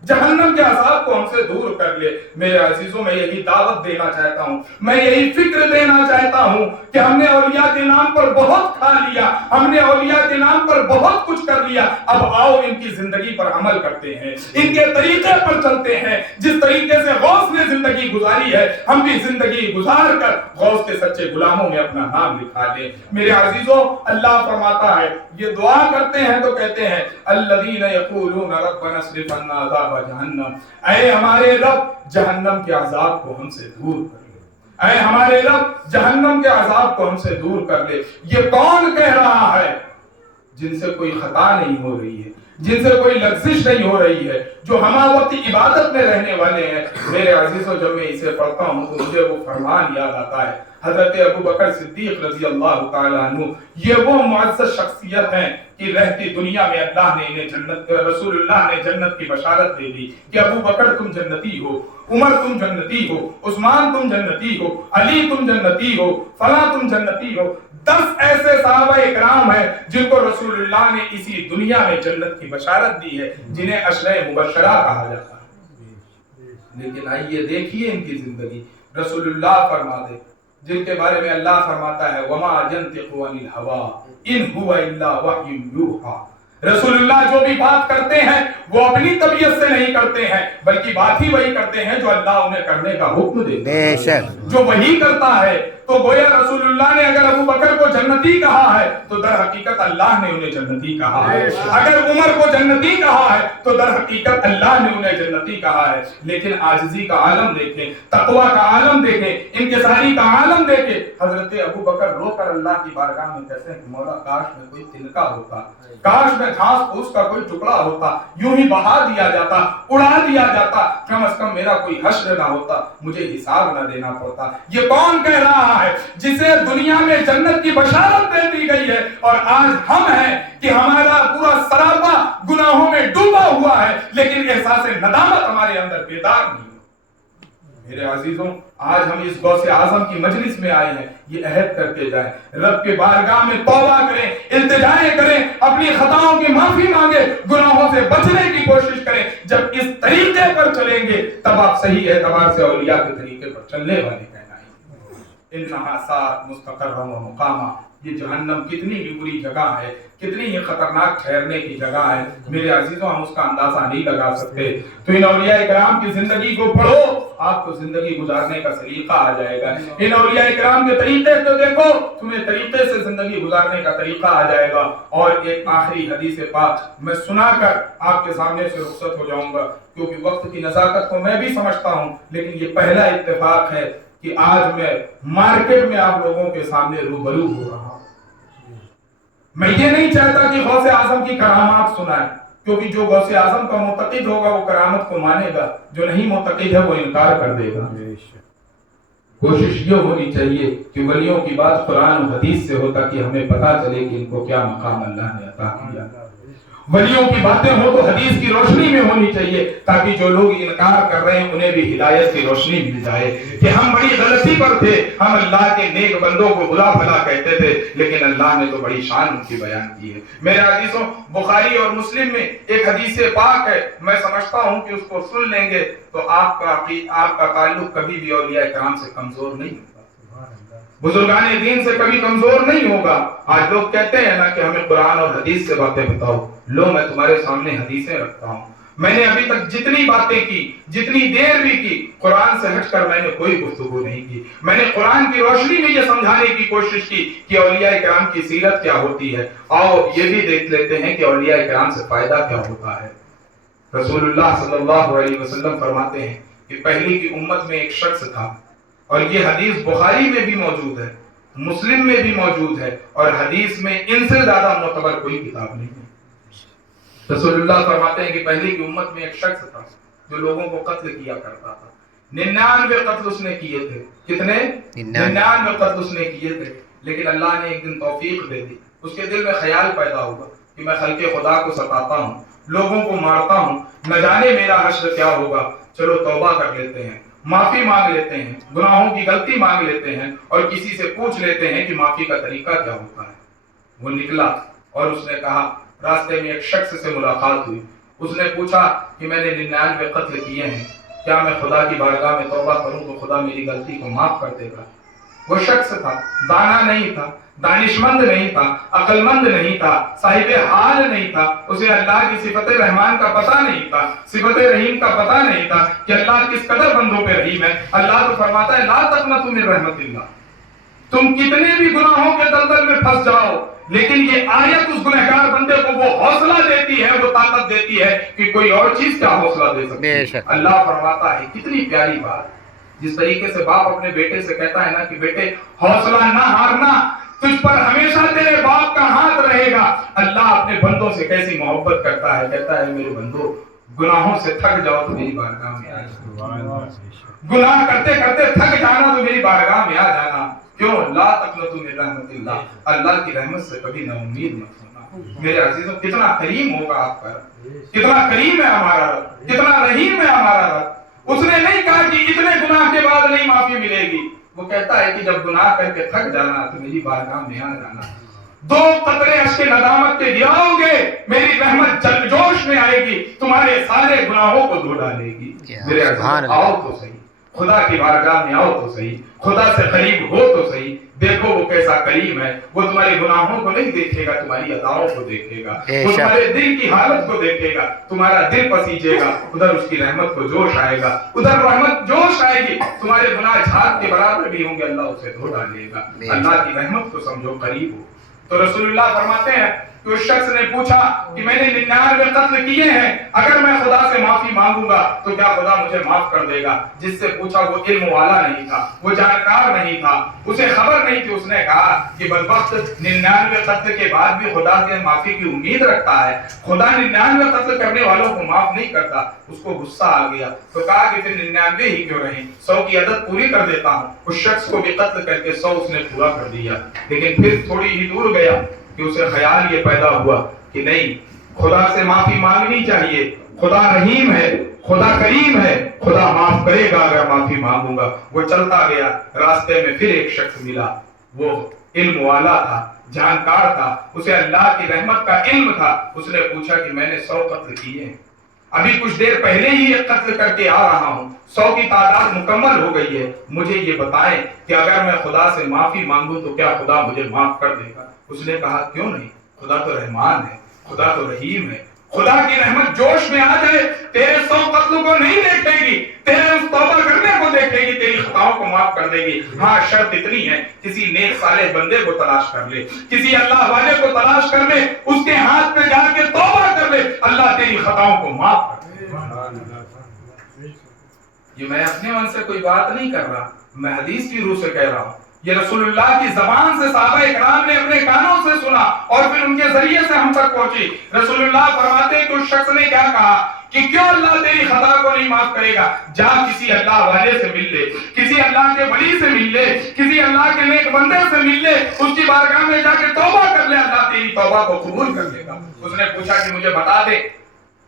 جہنم کے عذاب کو ہم سے دور کر لے۔ میرے عزیزوں، میں یہی دعوت دینا چاہتا ہوں، میں یہی فکر دینا چاہتا ہوں کہ ہم نے اولیاء کے نام پر بہت کھا لیا، ہم نے اولیاء کے نام پر بہت کچھ کر لیا، اب آؤ ان کی زندگی پر عمل کرتے ہیں، ان کے طریقے پر چلتے ہیں، جس طریقے سے غوث نے زندگی گزاری ہے ہم بھی زندگی گزار کر غوث کے سچے غلاموں میں اپنا نام لکھا دیں۔ میرے عزیزوں، اللہ فرماتا ہے یہ دعا کرتے ہیں تو کہتے ہیں الذین یقولون ربنا اصرف عنا عذاب جہنم، اے ہمارے رب جہنم کے عذاب کو ہم سے دور کر لے، اے ہمارے رب جہنم کے عذاب کو ہم سے دور کر لے۔ یہ کون کہہ رہا ہے؟ جن سے کوئی خطا نہیں ہو رہی ہے، جن سے کوئی لغزش نہیں ہو رہی ہے، جو ہمہ وقت عبادت میں رہنے والے ہیں۔ میرے عزیزوں، جب میں اسے پڑھتا ہوں تو مجھے وہ فرمان یاد آتا ہے حضرت ابو بکر صدیق رضی اللہ تعالی عنہ، یہ وہ معزز شخصیت ہیں کہ رہتی دنیا میں اللہ نے انہیں جنت، رسول اللہ نے جنت کی بشارت دے دی کہ ابو بکر تم جنتی ہو، عمر تم جنتی ہو، عثمان تم جنتی ہو، علی تم جنتی ہو، فلاں تم جنتی ہو۔ 10 ایسے صحابہ اکرام ہیں جن کو رسول اللہ نے اسی دنیا میں جنت کی بشارت دی ہے، جنہیں عشرہ مبشرہ کہا جاتا ہے۔ لیکن آئیے دیکھیے ان کی زندگی، رسول اللہ فرما دے جن کے بارے میں اللہ فرماتا ہے وَمَا يَنْطِقُ عَنِ الْهَوَىٰ إِنْ هُوَ إِلَّا وَحْيٌ يُوحَىٰ۔ رسول اللہ جو بھی بات کرتے ہیں وہ اپنی طبیعت سے نہیں کرتے ہیں، بلکہ بات ہی وہی کرتے ہیں جو اللہ انہیں کرنے کا حکم دیتا ہے۔ بے شک جو وہی کرتا ہے تو گویا رسول اللہ نے اگر ابو بکر کو جنتی کہا ہے تو در حقیقت اللہ نے انہیں جنتی کہا ہے، اگر عمر کو جنتی کہا ہے تو در حقیقت اللہ نے انہیں جنتی کہا ہے۔ لیکن عاجزی کا عالم دیکھیں، تقوی کا عالم دیکھیں، انکساری کا عالم دیکھیں۔ حضرت ابو بکر رو کر اللہ کی بارگاہ میں کہتے ہیں کہ مولا کاش میں کوئی تنکا ہوتا، کاش میں گھاس پھوس کا کوئی ٹکڑا ہوتا، یوں ہی بہا دیا جاتا، اڑا دیا جاتا، کم از کم میرا کوئی حشر نہ ہوتا، مجھے حساب نہ دینا پڑتا۔ یہ کون کہہ رہا ہے جسے دنیا میں جنت کی بشارت دے دی گئی ہے، اور آج ہم ہیں کہ ہمارا پورا سراپا گناہوں میں ڈوبا ہوا ہے، لیکن احساس ندامت ہمارے اندر بیدار نہیں۔ میرے عزیزوں آج ہم اس غوث اعظم کی مجلس میں آئے ہیں، یہ عہد کرتے جائیں، رب کے بارگاہ میں توبہ کریں، التجائیں کریں، اپنی خطاؤں کی معافی مانگیں، گناہوں سے بچنے کی کوشش کریں۔ جب اس طریقے پر چلیں گے تب آپ صحیح اعتبار سے اولیاء کے طریقے پر چلنے والے کہلائیں گے۔ انہا ساعت مستقرا و مقاما، یہ جہنم کتنی ہی بری جگہ ہے، کتنی ہی خطرناک ٹھہرنے کی جگہ ہے میرے عزیزوں، ہم اس کا اندازہ نہیں لگا سکتے۔ تو ان اولیاء کرام کی زندگی کو پڑھو، آپ کو زندگی گزارنے کا سلیقہ آ جائے گا۔ ان اولیاء کرام کے طریقے کو دیکھو، تمہیں طریقے سے زندگی گزارنے کا طریقہ آ جائے گا۔ اور ایک آخری حدیث پاک میں سنا کر آپ کے سامنے سے رخصت ہو جاؤں گا، کیونکہ وقت کی نزاکت کو میں بھی سمجھتا ہوں، لیکن یہ پہلا اتفاق ہے کہ آج میں مارکیٹ میں آپ لوگوں کے سامنے روبرو ہو رہا ہوں۔ میں یہ نہیں چاہتا کہ غوث اعظم کی کرامات سنائیں، کیونکہ جو غوث اعظم کا معتقد ہوگا وہ کرامت کو مانے گا، جو نہیں معتقد ہے وہ انکار کر دے گا۔ کوشش یہ ہونی چاہیے کہ ولیوں کی بات قرآن و حدیث سے ہو، تاکہ ہمیں پتا چلے کہ ان کو کیا مقام اللہ نے عطا کیا۔ ولیوں کی باتیں ہو تو حدیث کی روشنی میں ہونی چاہیے، تاکہ جو لوگ انکار کر رہے ہیں انہیں بھی ہدایت کی روشنی مل جائے کہ ہم بڑی غلطی پر تھے، ہم اللہ کے نیک بندوں کو بلا بھلا کہتے تھے، لیکن اللہ نے تو بڑی شان ان کی بیان کی ہے۔ میرے عزیزوں بخاری اور مسلم میں ایک حدیث پاک ہے، میں سمجھتا ہوں کہ اس کو سن لیں گے تو آپ کا تعلق کبھی بھی اولیاء کرام سے کمزور نہیں ہوگا، بزرگان دین سے کبھی کمزور نہیں ہوگا۔ آج لوگ کہتے ہیں نا کہ ہمیں قرآن اور حدیث سے باتیں بتاؤ، لو میں تمہارے سامنے حدیثیں رکھتا ہوں۔ میں نے ابھی تک جتنی باتیں کی، جتنی دیر بھی کی، قرآن سے ہٹ کر میں نے کوئی گفتگو نہیں کی۔ میں نے قرآن کی روشنی میں یہ سمجھانے کی کوشش کی کہ اولیاء کرام کی سیرت کیا ہوتی ہے۔ آؤ یہ بھی دیکھ لیتے ہیں کہ اولیاء کرام سے فائدہ کیا ہوتا ہے۔ رسول اللہ صلی اللہ علیہ وسلم فرماتے ہیں کہ پہلی کی امت میں ایک شخص تھا، اور یہ حدیث بخاری میں بھی موجود ہے، مسلم میں بھی موجود ہے، اور حدیث میں ان سے زیادہ معتبر کوئی کتاب نہیں ہے۔ رسول اللہ فرماتے ہیں کہ پہلی کی امت میں ایک شخص تھا جو لوگوں کو قتل کیا کرتا تھا۔ 99 قتل اس نے کیے تھے۔ کتنے؟ 99 قتل اس نے کیے تھے، لیکن اللہ نے ایک دن توفیق دے دی، اس کے دل میں خیال پیدا ہوا کہ میں خلق خدا کو ستاتا ہوں، لوگوں کو مارتا ہوں، نہ جانے میرا حشر کیا ہوگا، چلو توبہ کر لیتے ہیں، معافی مانگ لیتے ہیں، گناہوں کی غلطی مانگ لیتے ہیں، اور کسی سے پوچھ لیتے ہیں کہ معافی کا طریقہ کیا ہوتا ہے۔ وہ نکلا اور اس نے کہا، راستے میں ایک شخص سے ملاقات ہوئی، اس نے پوچھا کہ میں نے 99 قتل کیے ہیں، کیا میں خدا کی بارگاہ میں توبہ کروں تو خدا میری غلطی کو معاف کر دے گا؟ وہ شخص تھا، دانا نہیں تھا، دانشمند نہیں تھا، عقل مند نہیں تھا، صاحب حال نہیں تھا، اسے اللہ کی صفت رحمان کا پتہ نہیں تھا، صفت رحیم کا پتہ نہیں تھا کہ اللہ کس قدر بندوں پہ رحیم ہے۔ اللہ تو فرماتا ہے لا تقنطوا من رحمت اللہ، تم کتنے بھی گناہوں کے دلدل میں پھنس جاؤ، لیکن یہ آیت اس گنہگار بندے کو وہ حوصلہ دیتی ہے، وہ طاقت دیتی ہے کہ کوئی اور چیز کیا حوصلہ دے سکتی ہے۔ اللہ فرماتا ہے، کتنی پیاری بات، جس طریقے سے باپ اپنے بیٹے سے کہتا ہے نا کہ بیٹے حوصلہ نہ ہارنا، تجھ پر ہمیشہ تیرے باپ کا ہاتھ رہے گا۔ اللہ اپنے بندوں سے کیسی محبت کرتا ہے، کہتا ہے میرے بندو گناہوں سے تھک جاؤ تو میری بارگاہ میں آ جانا، گناہ کرتے کرتے تھک جانا تو میری بارگاہ میں آ جانا۔ کیوں؟ لا تقنطوا من رحمت اللہ، اللہ کی رحمت سے کبھی نا امید مت ہونا۔ میرے عزیزوں کتنا کریم ہوگا آپ کا رب، کتنا کریم ہے ہمارا رب، کتنا رحیم ہے ہمارا رب۔ اس نے نہیں کہا کہ اتنے گناہ کے بعد نہیں معافی ملے گی، وہ کہتا ہے کہ جب گناہ کر کے تھک جانا تو میری بارگاہ میں آ جانا، 2 قطرے اشک ندامت کے گراؤ گے، میری رحمت جوش میں آئے گی، تمہارے سارے گناہوں کو دھو ڈالے گی۔ میرے عزیزوں آؤ تو صحیح، خدا کی بارگاہ میں آؤ تو صحیح، خدا سے قریب ہو تو صحیح، دیکھو وہ کیسا کریم ہے۔ وہ تمہارے گناہوں کو نہیں دیکھے گا، تمہاری اداؤں کو دیکھے گا، وہ تمہارے دل کی حالت کو دیکھے گا، تمہارا دل پسیجے گا، ادھر اس کی رحمت کو جوش آئے گا، ادھر رحمت جوش آئے گی، تمہارے گناہ جھاگ کے برابر بھی ہوں گے، اللہ اسے دھو ڈالے گا۔ اللہ کی رحمت کو سمجھو، قریب ہو۔ تو رسول اللہ فرماتے ہیں کہ اس شخص نے پوچھا کہ میں نے 99 قتل کیے ہیں، اگر میں خدا سے معافی مانگوں گا تو کیا خدا مجھے معاف کر دے گا؟ جس سے پوچھا وہ علم والا نہیں تھا، وہ جانکار نہیں تھا، اسے خبر نہیں تھی۔ اس نے کہا کہ بدبخت 99 قتل کے بعد بھی خدا سے معافی کی امید رکھتا ہے، خدا 99 قتل کرنے والوں کو معاف نہیں کرتا۔ اس کو غصہ آ گیا تو کہا کہ پھر 99 ہی کیوں رہیں، 100 کی عدد پوری کر دیتا ہوں۔ اس شخص کو بھی قتل کر کے 100 اس نے پورا کر دیا، لیکن پھر تھوڑی ہی دور گیا کہ اسے خیال یہ پیدا ہوا کہ نہیں، خدا سے معافی مانگنی چاہیے، خدا رحیم ہے، خدا کریم ہے، خدا معاف کرے گا اگر معافی مانگوں گا۔ وہ چلتا گیا، راستے میں پھر ایک شخص ملا، وہ علم والا تھا، جانکار تھا، اسے اللہ کی رحمت کا علم تھا۔ اس نے پوچھا کہ میں نے 100 قتل کیے ہیں، ابھی کچھ دیر پہلے ہی ایک قتل کر کے آ رہا ہوں، 100 کی تعداد مکمل ہو گئی ہے، مجھے یہ بتائیں کہ اگر میں خدا سے معافی مانگوں تو کیا خدا مجھے معاف کر دے گا؟ اس نے کہا کیوں نہیں، خدا تو رحمان ہے، خدا تو رحیم ہے، خدا کی رحمت جوش میں آ جائے تیرے 100 قتل کو نہیں دیکھے گی، تیرے اس توبہ کرنے کو دیکھے گی، تیری خطاؤں کو معاف کر دے گی۔ ہاں شرط اتنی ہے، کسی نیک صالح بندے کو تلاش کر لے، کسی اللہ والے کو تلاش کر لے، اس کے ہاتھ پہ جا کے توبہ کر لے، اللہ تیری خطاؤں کو معاف کر دے۔ یہ میں اپنے من سے کوئی بات نہیں کر رہا، میں حدیث کی روح سے کہہ رہا ہوں، یہ رسول اللہ کی زبان سے صحابہ اکرام نے اپنے کانوں سے سنا اور پھر ان کے ذریعے سے ہم تک پہنچی۔ رسول اللہ فرماتے ہیں کہ اس شخص نے کیا کہا کہ کیوں اللہ تیری خطا کو نہیں معاف کرے گا؟ جا کسی اللہ والے سے مل لے، کسی اللہ کے ولی سے مل لے، کسی اللہ کے نیک بندے سے مل لے، اس کی بارگاہ میں جا کے توبہ کر لے، اللہ تیری توبہ کو قبول کر لے گا۔ اس نے پوچھا کہ مجھے بتا دے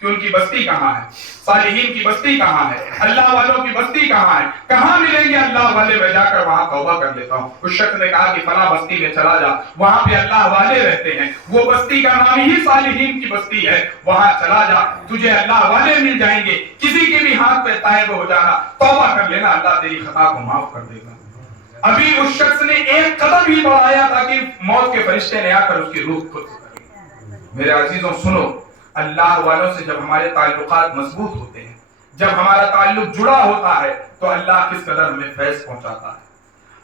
کہ ان کی بستی کہاں ہے، صالحین کی بستی کہاں ہے، اللہ والوں کی بستی کہاں ہے، کہاں ملیں گے اللہ والے، میں جا کر وہاں توبہ کر لیتا ہوں۔ اس شخص نے کہا کہ فلاں بستی میں چلا جا، وہاں پہ اللہ والے رہتے ہیں، وہ بستی کا نام ہی صالحین کی بستی ہے، وہاں چلا جا، تجھے اللہ والے مل جائیں گے، کسی کے بھی ہاتھ پہ تائب ہو جانا، توبہ کر لینا، اللہ تیری خطا کو معاف کر دے گا۔ ابھی اس شخص نے ایک قدم ہی بڑھایا تھا کہ موت کے فرشتے نے آ کر اس کی روح کو میرے عزیزوں سنو، اللہ والوں سے جب ہمارے تعلقات مضبوط ہوتے ہیں، جب ہمارا تعلق جڑا ہوتا ہے تو اللہ کس قدر ہمیں فیض پہنچاتا ہے۔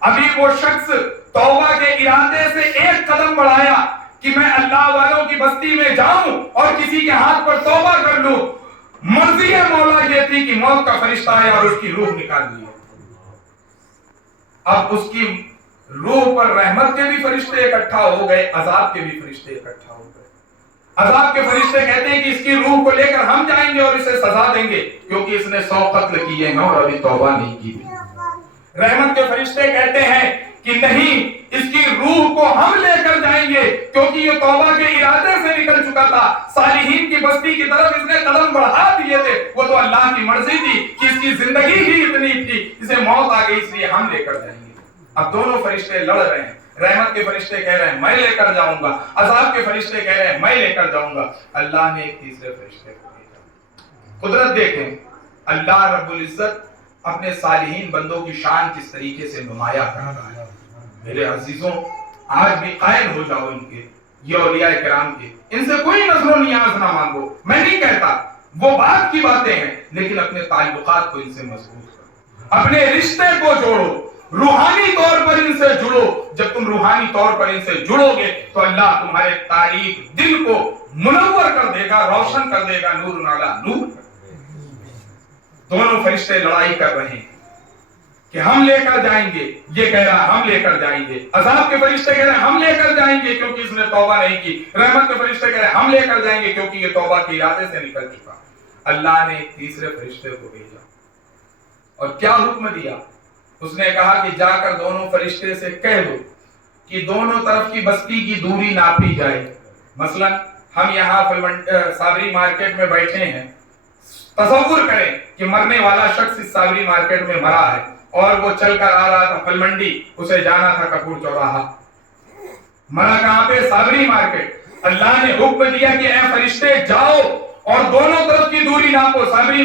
ابھی وہ شخص توبہ کے ارادے سے ایک قدم بڑھایا کہ میں اللہ والوں کی بستی میں جاؤں اور کسی کے ہاتھ پر توبہ کر لوں، مرضی مولا یہ تھی کہ موت کا فرشتہ آیا اور اس کی روح نکال لی۔ اب اس کی روح پر رحمت کے بھی فرشتے اکٹھا ہو گئے، عذاب کے بھی فرشتے اکٹھا ہو گئے۔ عذاب کے فرشتے کہتے ہیں کہ اس کی روح کو لے کر ہم جائیں گے اور اسے سزا دیں گے کیونکہ اس نے 100 قتل کیے ہیں اور ابھی توبہ نہیں کی۔ رحمت کے فرشتے کہتے ہیں کہ نہیں، اس کی روح کو ہم لے کر جائیں گے کیونکہ یہ توبہ کے ارادے سے نکل چکا تھا، صالحین کی بستی کی طرف اس نے قدم بڑھا دیے تھے، وہ تو اللہ کی مرضی تھی کہ اس کی زندگی ہی اتنی تھی، اسے موت آ گئی اس لیے ہم لے کر جائیں گے۔ اب دونوں فرشتے لڑ رہے ہیں، رحمت کے فرشتے کہہ رہے ہیں میں لے کر جاؤں گا، عذاب کے فرشتے کہہ رہے ہیں میں لے کر جاؤں گا۔ اللہ نے ایک تیسرے فرشتے کو بھیجا۔ قدرت دیکھیں، اللہ رب العزت اپنے صالحین بندوں کی شان کس طریقے سے نمایاں کر رہا ہے۔ میرے عزیزوں آج بھی قائل ہو جاؤ ان کے، یہ اولیاء کرام کے، ان سے کوئی نظر و نیاز نہ مانگو، میں نہیں کہتا وہ بات کی باتیں ہیں، لیکن اپنے تعلقات کو ان سے مضبوط کرو، اپنے رشتے کو جوڑو، روحانی طور پر ان سے جڑو۔ جب تم روحانی طور پر ان سے جڑو گے تو اللہ تمہارے تاریک دل کو منور کر دے گا، روشن کر دے گا، نور نالا نور کر دے گا۔ دونوں فرشتے لڑائی کر رہے ہیں کہ ہم لے کر جائیں گے، یہ کہہ رہا ہم لے کر جائیں گے، عذاب کے فرشتے کہہ رہے ہیں ہم لے کر جائیں گے کیونکہ اس نے توبہ نہیں کی، رحمت کے فرشتے کہہ رہے ہیں ہم لے کر جائیں گے کیونکہ یہ توبہ کے ارادے سے نکل چکا۔ اللہ نے ایک تیسرے فرشتے کو بھیجا اور کیا حکم دیا؟ اس نے کہا کہ جا کر دونوں فرشتے سے کہہ دو کہ دونوں طرف کی بستی کی دوری ناپی جائے۔ مثلا ہم یہاں صابری مارکیٹ میں بیٹھے ہیں، تصور کریں کہ مرنے والا شخص اس صابری مارکیٹ میں مرا ہے اور وہ چل کر آ رہا تھا پھل منڈی، اسے جانا تھا کپور چوراہا، مرا کہاں پہ؟ صابری مارکیٹ۔ اللہ نے حکم دیا کہ اے فرشتے جاؤ اور دونوں طرف کی دوری ناپو، صابری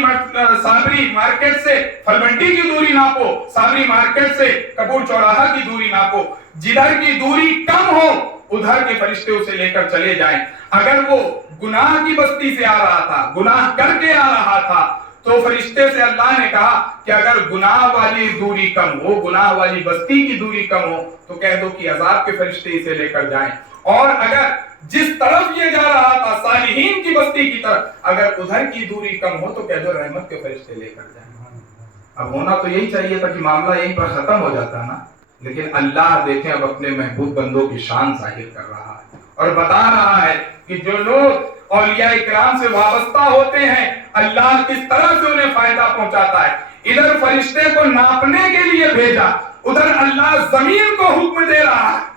مارکیٹ سے پھل منڈی کی دوری ناپو، صابری مارکیٹ سے کپور چوراہا کی دوری ناپو، جدھر کی دوری کم ہو ادھر کے فرشتے اسے لے کر چلے جائیں۔ اگر وہ گناہ کی بستی سے آ رہا تھا، گناہ کر کے آ رہا تھا، تو فرشتے سے اللہ نے کہا کہ اگر گناہ والی دوری کم ہو، گناہ والی بستی کی دوری کم ہو تو کہہ دو کہ عذاب کے فرشتے اسے لے کر جائیں، اور اگر جس طرف یہ جا رہا تھا صالحین کی بستی کی طرف، اگر ادھر کی دوری کم ہو تو کہہ دو رحمت کے فرشتے لے کر جائیں۔ اب ہونا تو یہی چاہیے تھا کہ معاملہ یہیں پر ختم ہو جاتا نا، لیکن اللہ دیکھیں اب اپنے محبوب بندوں کی شان ظاہر کر رہا ہے اور بتا رہا ہے کہ جو لوگ اولیاء اکرام سے وابستہ ہوتے ہیں اللہ کس طرح سے انہیں فائدہ پہنچاتا ہے۔ ادھر فرشتے کو ناپنے کے لیے بھیجا، ادھر اللہ زمین کو حکم دے رہا ہے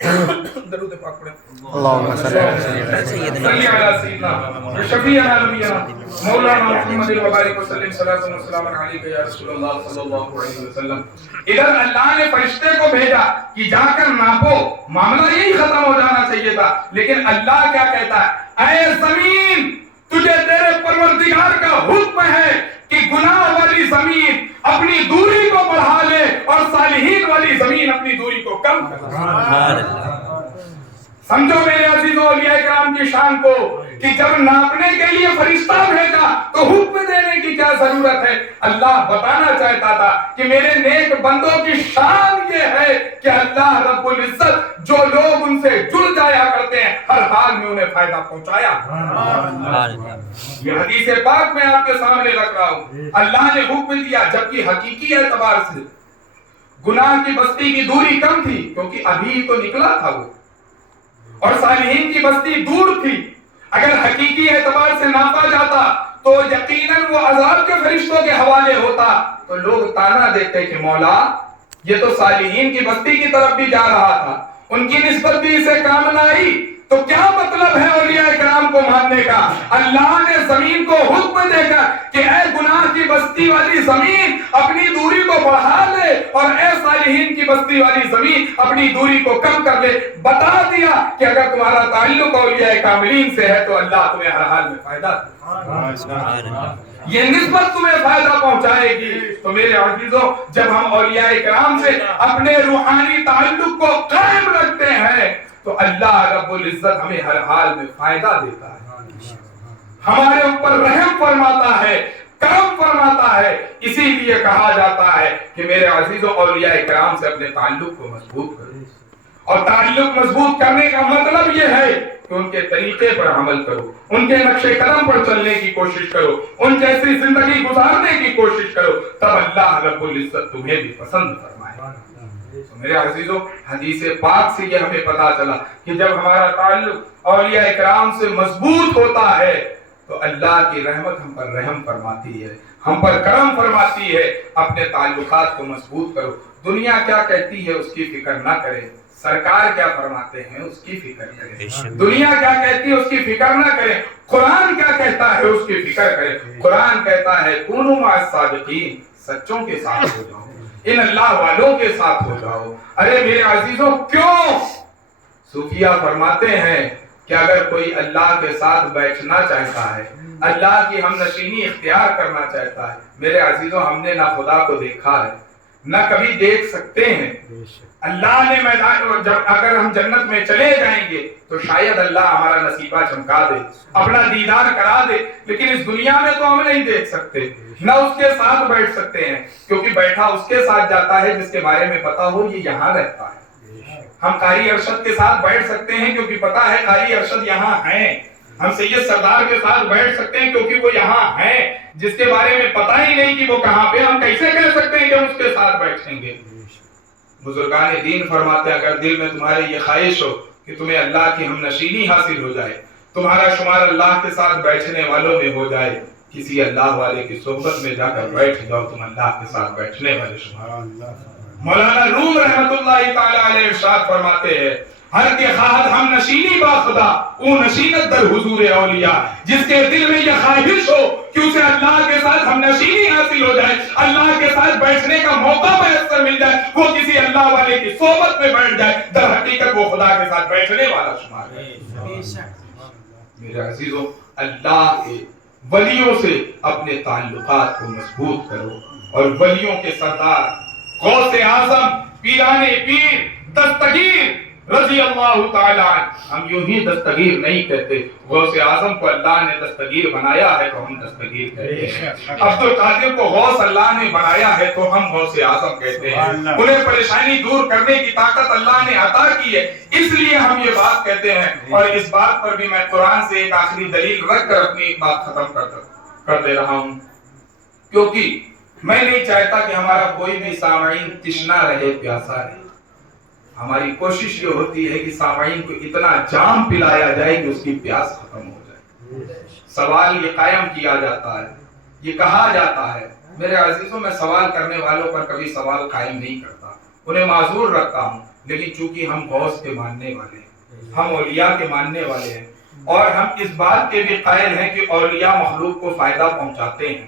درود پاک پڑھیں. اللهم صل على سيدنا صلی علی سیدنا شفیعنا نبینا مولانا محمد وبارک وسلم صلاۃ و سلام علیک یا رسول اللہ صلی اللہ علیہ وسلم. ادھر اللہ نے فرشتے کو بھیجا کہ جا کر ناپو، معاملہ یہی ختم ہو جانا چاہیے تھا، لیکن اللہ کیا کہتا ہے؟ اے زمین، تجھے تیرے پروردگار کا حکم ہے کہ گناہ والی زمین اپنی دوری کو بڑھا لے اور صالحین والی زمین اپنی دوری کو کم کر لے. سمجھو میرے عزیزو اولیاء کرام کی شان کو کہ جب ناپنے کے لیے فرشتہ بھیجا تو حکم دینے کی کیا ضرورت ہے؟ اللہ بتانا چاہتا تھا کہ میرے نیک بندوں کی شان یہ ہے کہ اللہ رب العزت جو لوگ ان سے جڑ جایا کرتے ہیں ہر حال میں انہیں فائدہ پہنچایا. یہ حدیث پاک میں آپ کے سامنے رکھ رہا ہوں. اللہ نے حکم دیا، جبکہ حقیقی اعتبار سے گناہ کی بستی کی دوری کم تھی کیونکہ ابھی تو نکلا تھا وہ، اور صالحین کی بستی دور تھی. اگر حقیقی اعتبار سے ناپا جاتا تو یقیناً وہ عذاب کے فرشتوں کے حوالے ہوتا، تو لوگ تانا دیتے کہ مولا یہ تو صالحین کی بستی کی طرف بھی جا رہا تھا، ان کی نسبت بھی اسے کام نہ آئی، تو کیا مطلب ہے اولیاء کرام کو ماننے کا؟ اللہ نے زمین کو حکم دے کر کہ اے گناہ کی بستی والی زمین اپنی دوری کو بڑھا لے اور اے صالحین کی بستی والی زمین اپنی دوری کو کم کر لے، بتا دیا کہ اگر تمہارا تعلق اولیاء کاملین سے ہے تو اللہ تمہیں ہر حال میں فائدہ دے، یہ نسبت تمہیں فائدہ پہنچائے گی. تو میرے عزیزوں، جب ہم اولیاء کرام سے اپنے روحانی تعلق کو قائم رکھتے ہیں تو اللہ رب العزت ہمیں ہر حال میں فائدہ دیتا ہے، ہمارے اوپر رحم فرماتا ہے، کرم فرماتا ہے. اسی لیے کہا جاتا ہے کہ میرے عزیزوں اولیاء کرام سے اپنے تعلق کو مضبوط کرو، اور تعلق مضبوط کرنے کا مطلب یہ ہے کہ ان کے طریقے پر عمل کرو، ان کے نقش قدم پر چلنے کی کوشش کرو، ان جیسی زندگی گزارنے کی کوشش کرو، تب اللہ رب العزت تمہیں بھی پسند فرمائے. تو میرے عزیزوں، حدیث پاک سے یہ ہمیں پتا چلا کہ جب ہمارا تعلق اولیاء کرام سے مضبوط ہوتا ہے تو اللہ کی رحمت ہم پر رحم فرماتی ہے، ہم پر کرم فرماتی ہے. اپنے تعلقات کو مضبوط کرو. دنیا کیا کہتی ہے اس کی فکر نہ کرے، سرکار کیا فرماتے ہیں اس کی فکر کرے. دنیا کیا کہتی ہے اس کی فکر نہ کرے، قرآن کیا کہتا ہے اس کی فکر کرے. قرآن کہتا ہے کونوا مع الصادقین، سچوں کے ساتھ ہو جاؤ، ان اللہ والوں کے ساتھ ہو جاؤ. ارے میرے عزیزوں، کیوں؟ صوفیہ فرماتے ہیں کہ اگر کوئی اللہ کے ساتھ بیٹھنا چاہتا ہے، اللہ کی ہم نشینی اختیار کرنا چاہتا ہے، میرے عزیزوں ہم نے نہ خدا کو دیکھا ہے نہ کبھی دیکھ سکتے ہیں. اللہ نے میدان، جب اگر ہم جنت میں چلے جائیں گے تو شاید اللہ ہمارا نصیبہ چمکا دے، اپنا دیدار کرا دے، لیکن اس دنیا میں تو ہم نہیں دیکھ سکتے، نہ اس کے ساتھ بیٹھ سکتے ہیں، کیونکہ بیٹھا اس کے ساتھ جاتا ہے جس کے بارے میں پتا ہو یہ یہاں رہتا ہے. ہم قاری ارشد کے ساتھ بیٹھ سکتے ہیں کیونکہ پتا ہے قاری ارشد یہاں ہیں. ہم سید سردار کے ساتھ بیٹھ سکتے ہیں کیونکہ وہ یہاں ہیں، جس کے بارے میں پتا ہی نہیں کہ وہ کہاں پہ، ہم کیسے کہہ سکتے ہیں کہ ہم اس کے ساتھ بیٹھیں گے. بزرگان دین فرماتے ہیں اگر دل میں تمہارے یہ خواہش ہو کہ تمہیں اللہ کی ہم نشینی حاصل ہو جائے، تمہارا شمار اللہ کے ساتھ بیٹھنے والوں میں ہو جائے، کسی اللہ والے کی صحبت میں جا کر بیٹھ جاؤ، تم اللہ کے ساتھ بیٹھنے والے شمار. مولانا روم رحمت اللہ تعالی علیہ ارشاد فرماتے ہیں ہر کے خواہد ہم نشینی با خدا او نشینت در حضور اولیاء. جس کے دل میں یہ خواہش ہو کہ اسے اللہ کے ساتھ ہم نشینی حاصل ہو جائے، اللہ کے ساتھ بیٹھنے کا موقع میسر مل جائے، وہ کسی اللہ والے کی صحبت میں بیٹھ جائے، در حقیقت وہ خدا کے ساتھ بیٹھنے والا شمار ہے. میرے عزیزوں، اللہ کے ولیوں سے اپنے تعلقات کو مضبوط کرو، اور ولیوں کے سردار غوث اعظم پیران پیر دستگیر رضی اللہ تعالی عنہ، ہم یوں ہی دستگیر نہیں کہتے، غوث اعظم کو اللہ نے دستگیر بنایا ہے تو ہم دستگیر کہتے ہیں. عبد القادر کو غوث اللہ نے بنایا ہے تو ہم غوث اعظم کہتے ہیں. انہیں پریشانی دور کرنے کی طاقت اللہ نے عطا کی ہے، اس لیے ہم یہ بات کہتے ہیں. اور اس بات پر بھی میں قرآن سے ایک آخری دلیل رکھ کر اپنی ایک بات ختم کر دے رہا ہوں، کیونکہ میں نہیں چاہتا کہ ہمارا کوئی بھی سامعین تشنا رہے، پیاسا رہے. ہماری کوشش یہ ہوتی ہے کہ سامعین کو اتنا جام پلایا جائے کہ اس کی پیاس ختم ہو جائے. سوال یہ قائم کیا جاتا ہے، یہ کہا جاتا ہے، میرے عزیزوں میں سوال کرنے والوں پر کبھی سوال قائم نہیں کرتا، انہیں معذور رکھتا ہوں، لیکن چونکہ ہم غوث کے ماننے والے ہیں، ہم اولیاء کے ماننے والے ہیں، اور ہم اس بات کے بھی قائل ہیں کہ اولیاء مخلوق کو فائدہ پہنچاتے ہیں،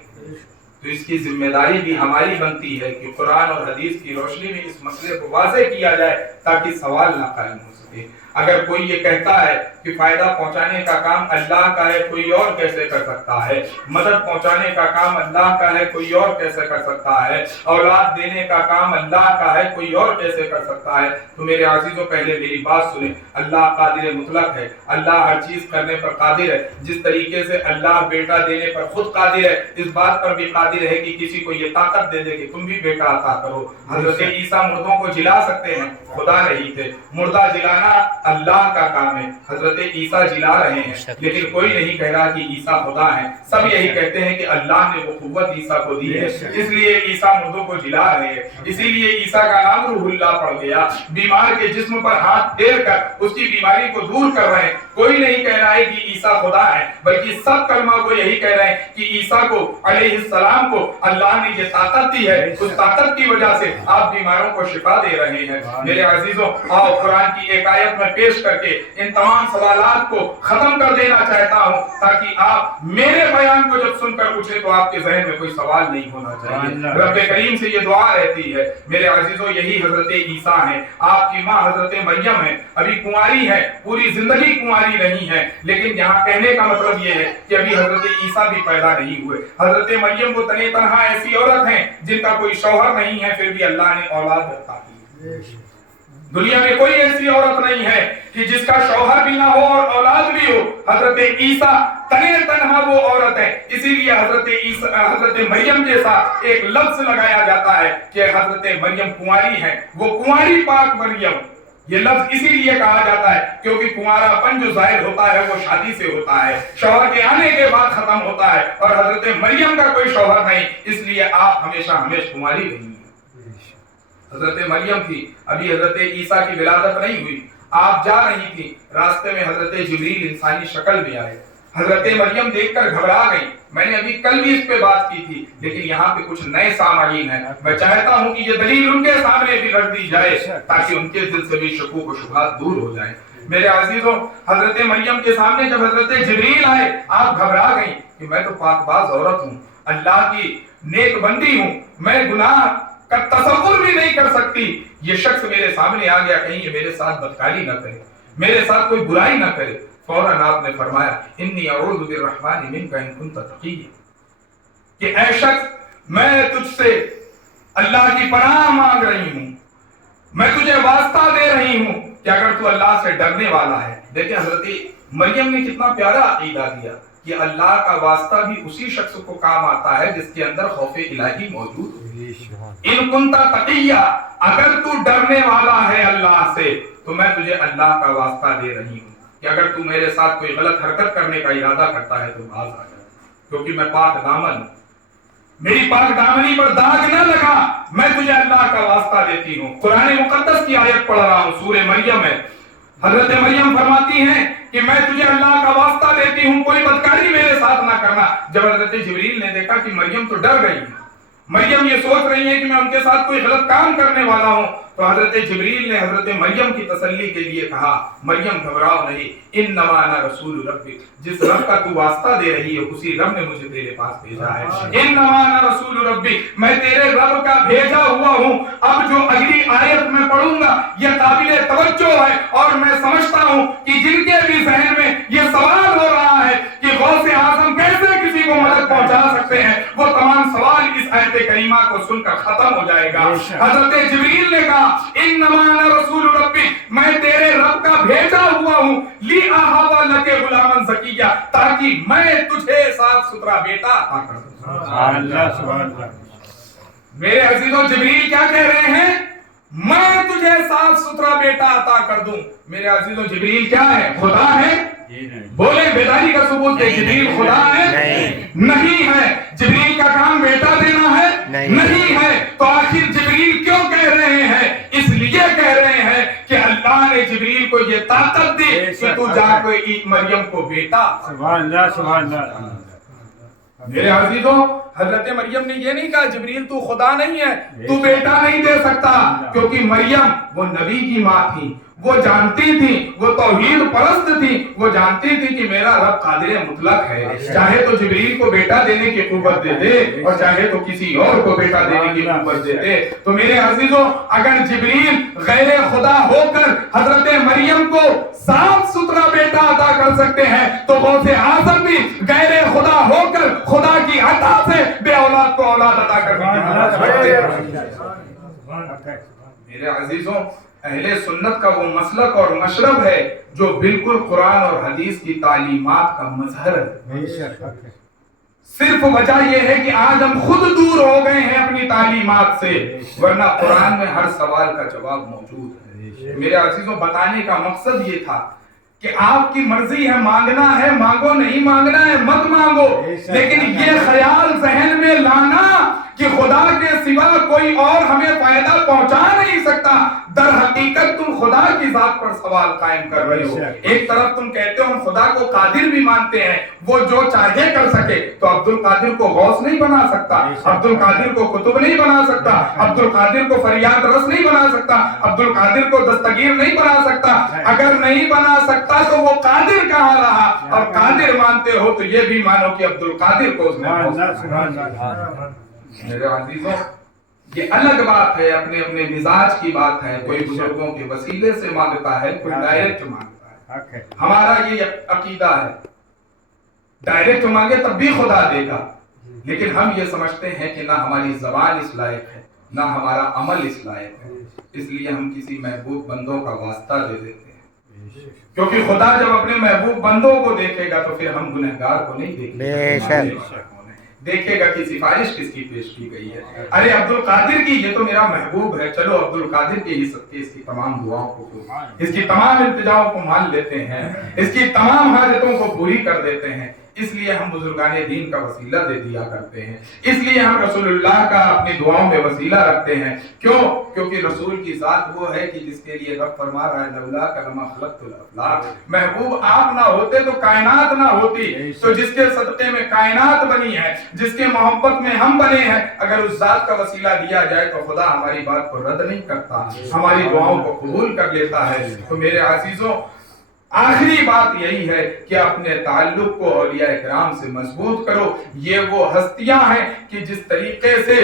تو اس کی ذمہ داری بھی ہماری بنتی ہے کہ قرآن اور حدیث کی روشنی میں اس مسئلے کو واضح کیا جائے تاکہ سوال نہ قائم ہو سکے۔ اگر کوئی یہ کہتا ہے کہ فائدہ پہنچانے کا کام اللہ کا ہے، کوئی اور کیسے کر سکتا ہے، مدد پہنچانے کا کام اللہ کا ہے، کوئی اور کیسے کر سکتا ہے، اولاد دینے کا کام اللہ کا ہے، کوئی اور کیسے کر سکتا ہے، تو میرے عزیزوں پہلے میری بات سنیں۔ اللہ قادر مطلق ہے، اللہ ہر چیز کرنے پر قادر ہے۔ جس طریقے سے اللہ بیٹا دینے پر خود قادر ہے، اس بات پر بھی قادر ہے کہ کسی کو یہ طاقت دے دے کہ تم بھی بیٹا عطا کرو۔ حضرت عیسیٰ مردوں کو جلا سکتے ہیں، خدا نہیں تھے، مردہ جلانا اللہ کا کام ہے، حضرت عیسیٰ جلا رہے ہیں، لیکن کوئی نہیں کہہ رہا کہ عیسیٰ خدا ہے، سب یہی کہتے ہیں کہ اللہ نے وہ قوت عیسیٰ کو دی ہے، اس لیے عیسیٰ مردوں کو جلا رہے ہیں، اسی لیے عیسیٰ کا نام روح اللہ پڑ گیا۔ بیمار کے جسم پر ہاتھ پھیر کر اس کی بیماری کو دور کر رہے ہیں، کوئی نہیں کہہ رہا ہے کہ عیسیٰ خدا ہے، بلکہ سب کلمہ کو یہی کہہ رہے ہیں کہ عیسیٰ کو علیہ السلام کو اللہ نے یہ طاقت دی ہے، اس طاقت کی وجہ سے آپ بیماروں کو شفا دے رہے ہیں۔ میرے عزیزوں، آؤ قرآن کی ایک آیت میں پیش کر کے ان تمام سوالات کو ختم کر دینا چاہتا ہوں تاکہ آپ میرے بیان کو جب سن کر اٹھے تو آپ کے ذہن میں کوئی سوال نہیں ہونا چاہیے۔ رب کریم سے یہ دعا رہتی ہے۔ میرے عزیزوں، یہی حضرت عیسیٰ ہیں، آپ کی ماں حضرت مریم ہے، ابھی کنواری ہے، پوری زندگی کنواری نہیں ہے، لیکن یہاں کہنے کا مطلب یہ ہے کہ ابھی حضرت عیسیٰ بھی پیدا نہیں ہوئے۔ حضرت مریم وہ تنہا تنہا ایسی عورت ہیں جن کا کوئی شوہر نہیں ہے، پھر بھی اللہ نے اولاد عطا کی۔ دنیا میں کوئی ایسی عورت نہیں ہے کہ جس کا شوہر بھی نہ ہو اور اولاد بھی ہو۔ حضرت عیسیٰ تنہا وہ عورت ہے، اسی لیے حضرت مریم کے ساتھ ایک لفظ لگایا جاتا ہے کہ حضرت مریم کنواری ہے، وہ کنواری پاک مریم۔ یہ لفظ اسی لیے کہا جاتا ہے کیونکہ کنوارا پن جو ظاہر ہوتا ہے وہ شادی سے ہوتا ہے، شوہر کے آنے کے بعد ختم ہوتا ہے، اور حضرت مریم کا کوئی شوہر نہیں، اس لیے آپ ہمیشہ کنواری رہی ہیں۔ حضرت مریم تھی، ابھی حضرت عیسیٰ کی ولادت نہیں ہوئی، آپ جا رہی تھی، راستے میں حضرت جبریل انسانی شکل میں آئے، حضرت مریم دیکھ کر گھبرا گئی۔ میں نے ابھی کل بھی اس پہ بات کی تھی، لیکن یہاں پہ کچھ نئے سامعین ہیں، میں چاہتا ہوں کہ یہ دلیل ان کے سامنے بھی رکھ دی جائے تاکہ ان کے دل سے بھی شکوک و شبہات دور ہو جائیں۔ میرے عزیزوں، حضرت مریم کے سامنے جب حضرت جبریل آئے، آپ گھبرا گئی کہ میں تو پاک باز عورت ہوں، اللہ کی نیک بندی ہوں، میں گناہ کا تصور بھی نہیں کر سکتی، یہ شخص میرے سامنے آ گیا، کہیں یہ میرے ساتھ بدکاری نہ کرے، میرے ساتھ کوئی برائی نہ کرے۔ فوراً آپ نے فرمایا انی اعوذ بالرحمن منک ان کنت تقیا، کہ اے شخص میں تجھ سے اللہ کی پناہ مانگ رہی ہوں، میں تجھے واسطہ دے رہی ہوں کہ اگر تو اللہ سے ڈرنے والا ہے۔ دیکھیں حضرت مریم نے کتنا پیارا عقیدہ دیا کہ اللہ کا واسطہ بھی اسی شخص کو کام آتا ہے جس کے اندر خوف الہی موجود ہو۔ ان کنت تقیا، اگر تو ڈرنے والا ہے اللہ سے تو میں تجھے اللہ کا واسطہ دے رہی ہوں کہ اگر تو میرے ساتھ کوئی غلط حرکت کرنے کا ارادہ کرتا ہے تو باز آ جائے، کیونکہ میں پاک دامن ہوں، میری پاک دامنی پر داغ نہ لگا، میں تجھے اللہ کا واسطہ دیتی ہوں۔ قرآن مقدس کی آیت پڑھ رہا ہوں، سورہ مریم ہے، حضرت مریم فرماتی ہیں کہ میں تجھے اللہ کا واسطہ دیتی ہوں، کوئی بدکاری میرے ساتھ نہ کرنا۔ جب حضرت جبریل نے دیکھا کہ مریم تو ڈر گئی ہے، مریم یہ سوچ رہی ہے کہ میں ان کے ساتھ کوئی غلط کام کرنے والا ہوں، تو حضرت جبریل نے حضرت مریم کی تسلی کے لیے کہا مریم گھبراؤ نہیں، انما انا رسول ربک، جس رب کا تو واسطہ دے رہی ہے اسی رب نے مجھے تیرے پاس بھیجا ہے۔ انما انا رسول ربک، میں تیرے رب کا بھیجا ہوا ہوں۔ اب جو اگلی آیت میں پڑھوں گا یہ قابل توجہ ہے، اور میں سمجھتا ہوں کہ جن کے بھی ذہن میں یہ سوال ہو رہا ہے کہ غوث اعظم کیسے کسی کو مدد پہنچا سکتے ہیں، وہ تمام سوال اس آیت کریمہ کو سن کر ختم ہو جائے گا۔ حضرت جبریل نے کہا انما انا رسول ربک، میں تیرے رب کا بھیجا ہوا ہوں، لی اہب لک غلاما زکیہ، تاکہ میں تجھے صاف ستھرا بیٹا عطا کر دوں۔ سبحان اللہ، سبحان اللہ۔ میرے عزیزوں، جبریل کیا کہہ رہے ہیں؟ میں تجھے صاف ستھرا بیٹا عطا کر دوں۔ میرے عزیزوں، جبریل کیا ہے؟ خدا ہے؟ بولے بیداری کا ثبوت ہے، جبریل خدا ہے؟ نہیں ہے۔ جبریل کا کام بیٹا دینا ہے؟ نہیں ہے۔ تو آخر جبریل کیوں کہہ رہے ہیں؟ اس لیے کہہ رہے ہیں کہ اللہ نے جبریل کو یہ طاقت دی کہ تو جا کے مریم کو بیٹا۔ سبحان اللہ، سبحان اللہ۔ میرے عزیزوں، حضرت مریم نے یہ نہیں کہا جبریل تو خدا نہیں ہے، تو بیٹا نہیں دے سکتا، کیونکہ مریم وہ نبی کی ماں تھی، وہ جانتی تھی، وہ توحید پرست تھی، وہ جانتی تھی کہ میرا رب قادر مطلق ہے، چاہے تو جبریل کو بیٹا دینے کی قوت دے دے اور چاہے تو کسی اور کو بیٹا دینے کی قوت دے دے۔ تو میرے عزیزوں، اگر جبریل غیر خدا ہو کر حضرت مریم کو صاف ستھرا بیٹا عطا کر سکتے ہیں تو غوث اعظم بھی غیر خدا ہو کر خدا کی عطا سے بے اولاد کو اولاد عطا کرنے کی۔ میرے عزیزوں، اہل سنت کا وہ مسلک اور مشرب ہے جو بالکل قرآن اور حدیث کی تعلیمات کا مظہر ہے۔ صرف وجہ یہ ہے کہ آج ہم خود دور ہو گئے ہیں اپنی تعلیمات سے، ورنہ قرآن میں ہر سوال کا جواب موجود ہے۔ میرے عزیزوں، بتانے کا مقصد یہ تھا کہ آپ کی مرضی ہے، مانگنا ہے مانگو، نہیں مانگنا ہے مت مانگو، لیکن یہ خیال ذہن میں لانا کہ خدا کے سوا کوئی اور ہمیں فائدہ پہنچا نہیں سکتا، در حقیقت تم خدا کی ذات پر سوال قائم کر رہے ہو۔ ایک طرف تم کہتے ہو ہم خدا کو قادر بھی مانتے ہیں، وہ جو چاہے کر سکے، تو عبد القادر کو غوث نہیں بنا سکتا، عبد القادر کو قطب نہیں بنا سکتا، عبد القادر کو فریاد رس نہیں بنا سکتا، عبد القادر کو دستگیر نہیں بنا سکتا۔ اگر نہیں بنا سکتا تو وہ قادر کہاں رہا؟ اور قادر مانتے ہو تو یہ بھی مانو کہ عبد القادر کو اس نے۔ میرے عزیزوں، یہ الگ بات ہے، اپنے اپنے مزاج کی بات ہے، کوئی بزرگوں کے وسیلے سے مانگتا ہے، کوئی ڈائریکٹ مانگتا ہے۔ ہمارا یہ عقیدہ ہے ڈائریکٹ مانگے تب بھی خدا دے گا، لیکن ہم یہ سمجھتے ہیں کہ نہ ہماری زبان اس لائق ہے نہ ہمارا عمل اس لائق ہے، اس لیے ہم کسی محبوب بندوں کا واسطہ دے دیتے ہیں، کیونکہ خدا جب اپنے محبوب بندوں کو دیکھے گا تو پھر ہم گنہگار کو نہیں دیکھیں گے، دیکھے گا کہ سفارش کس کی پیش کی گئی ہے۔ ارے عبد القادر کی، یہ تو میرا محبوب ہے، چلو عبد القادر کے ہی صدقے اس کی تمام دعاؤں کو، اس کی تمام التجاؤں کو مان لیتے ہیں، اس کی تمام حاجتوں کو پوری کر دیتے ہیں۔ اس لیے ہم بزرگان دین کا وسیلہ دے دیا کرتے ہیں، اس لیے ہم رسول اللہ کا اپنی دعاؤں میں وسیلہ رکھتے ہیں۔ کیوں؟ کیونکہ رسول کی ذات وہ ہے کہ جس کے لیے رب فرما رہا ہے لولا لما خلقت الافلاق، محبوب آپ نہ ہوتے تو کائنات نہ ہوتی، تو جس کے صدقے میں کائنات بنی ہے، جس کے محبت میں ہم بنے ہیں، اگر اس ذات کا وسیلہ دیا جائے تو خدا ہماری بات کو رد نہیں کرتا، ہماری دعاؤں کو قبول کر لیتا ہے۔ تو میرے عزیزوں، آخری بات یہی ہے کہ اپنے تعلق کو اولیاء کرام سے مضبوط کرو۔ یہ وہ ہستیاں ہیں کہ جس طریقے سے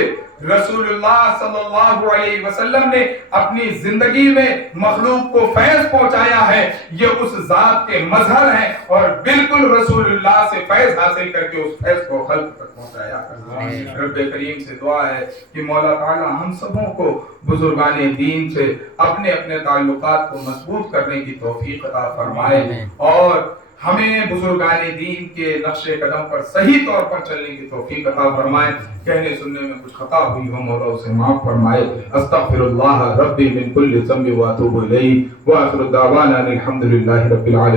رسول اللہ صلی اللہ علیہ وسلم نے اپنی زندگی میں مخلوق کو فیض پہنچایا ہے، یہ اس ذات کے مظہر ہیں، اور بالکل رسول اللہ سے فیض حاصل کر کے اس فیض کو خلق تک پہنچایا کرتے ہیں۔ رب کریم سے دعا ہے کہ مولا تعالی ہم سبوں کو بزرگان دین سے اپنے اپنے تعلقات کو مضبوط کرنے کی توفیق عطا فرمائے، اور ہمیں بزرگان دین کے نقش قدم پر صحیح طور پر چلنے کی توفیق عطا فرمائے۔ کہنے سننے میں کچھ خطا ہوئی ہو مولا اسے معاف فرمائے۔ استغفر اللہ ربی من کل ذنب واتوب الیہ، واخر دعوانا الحمد للہ رب العالمین۔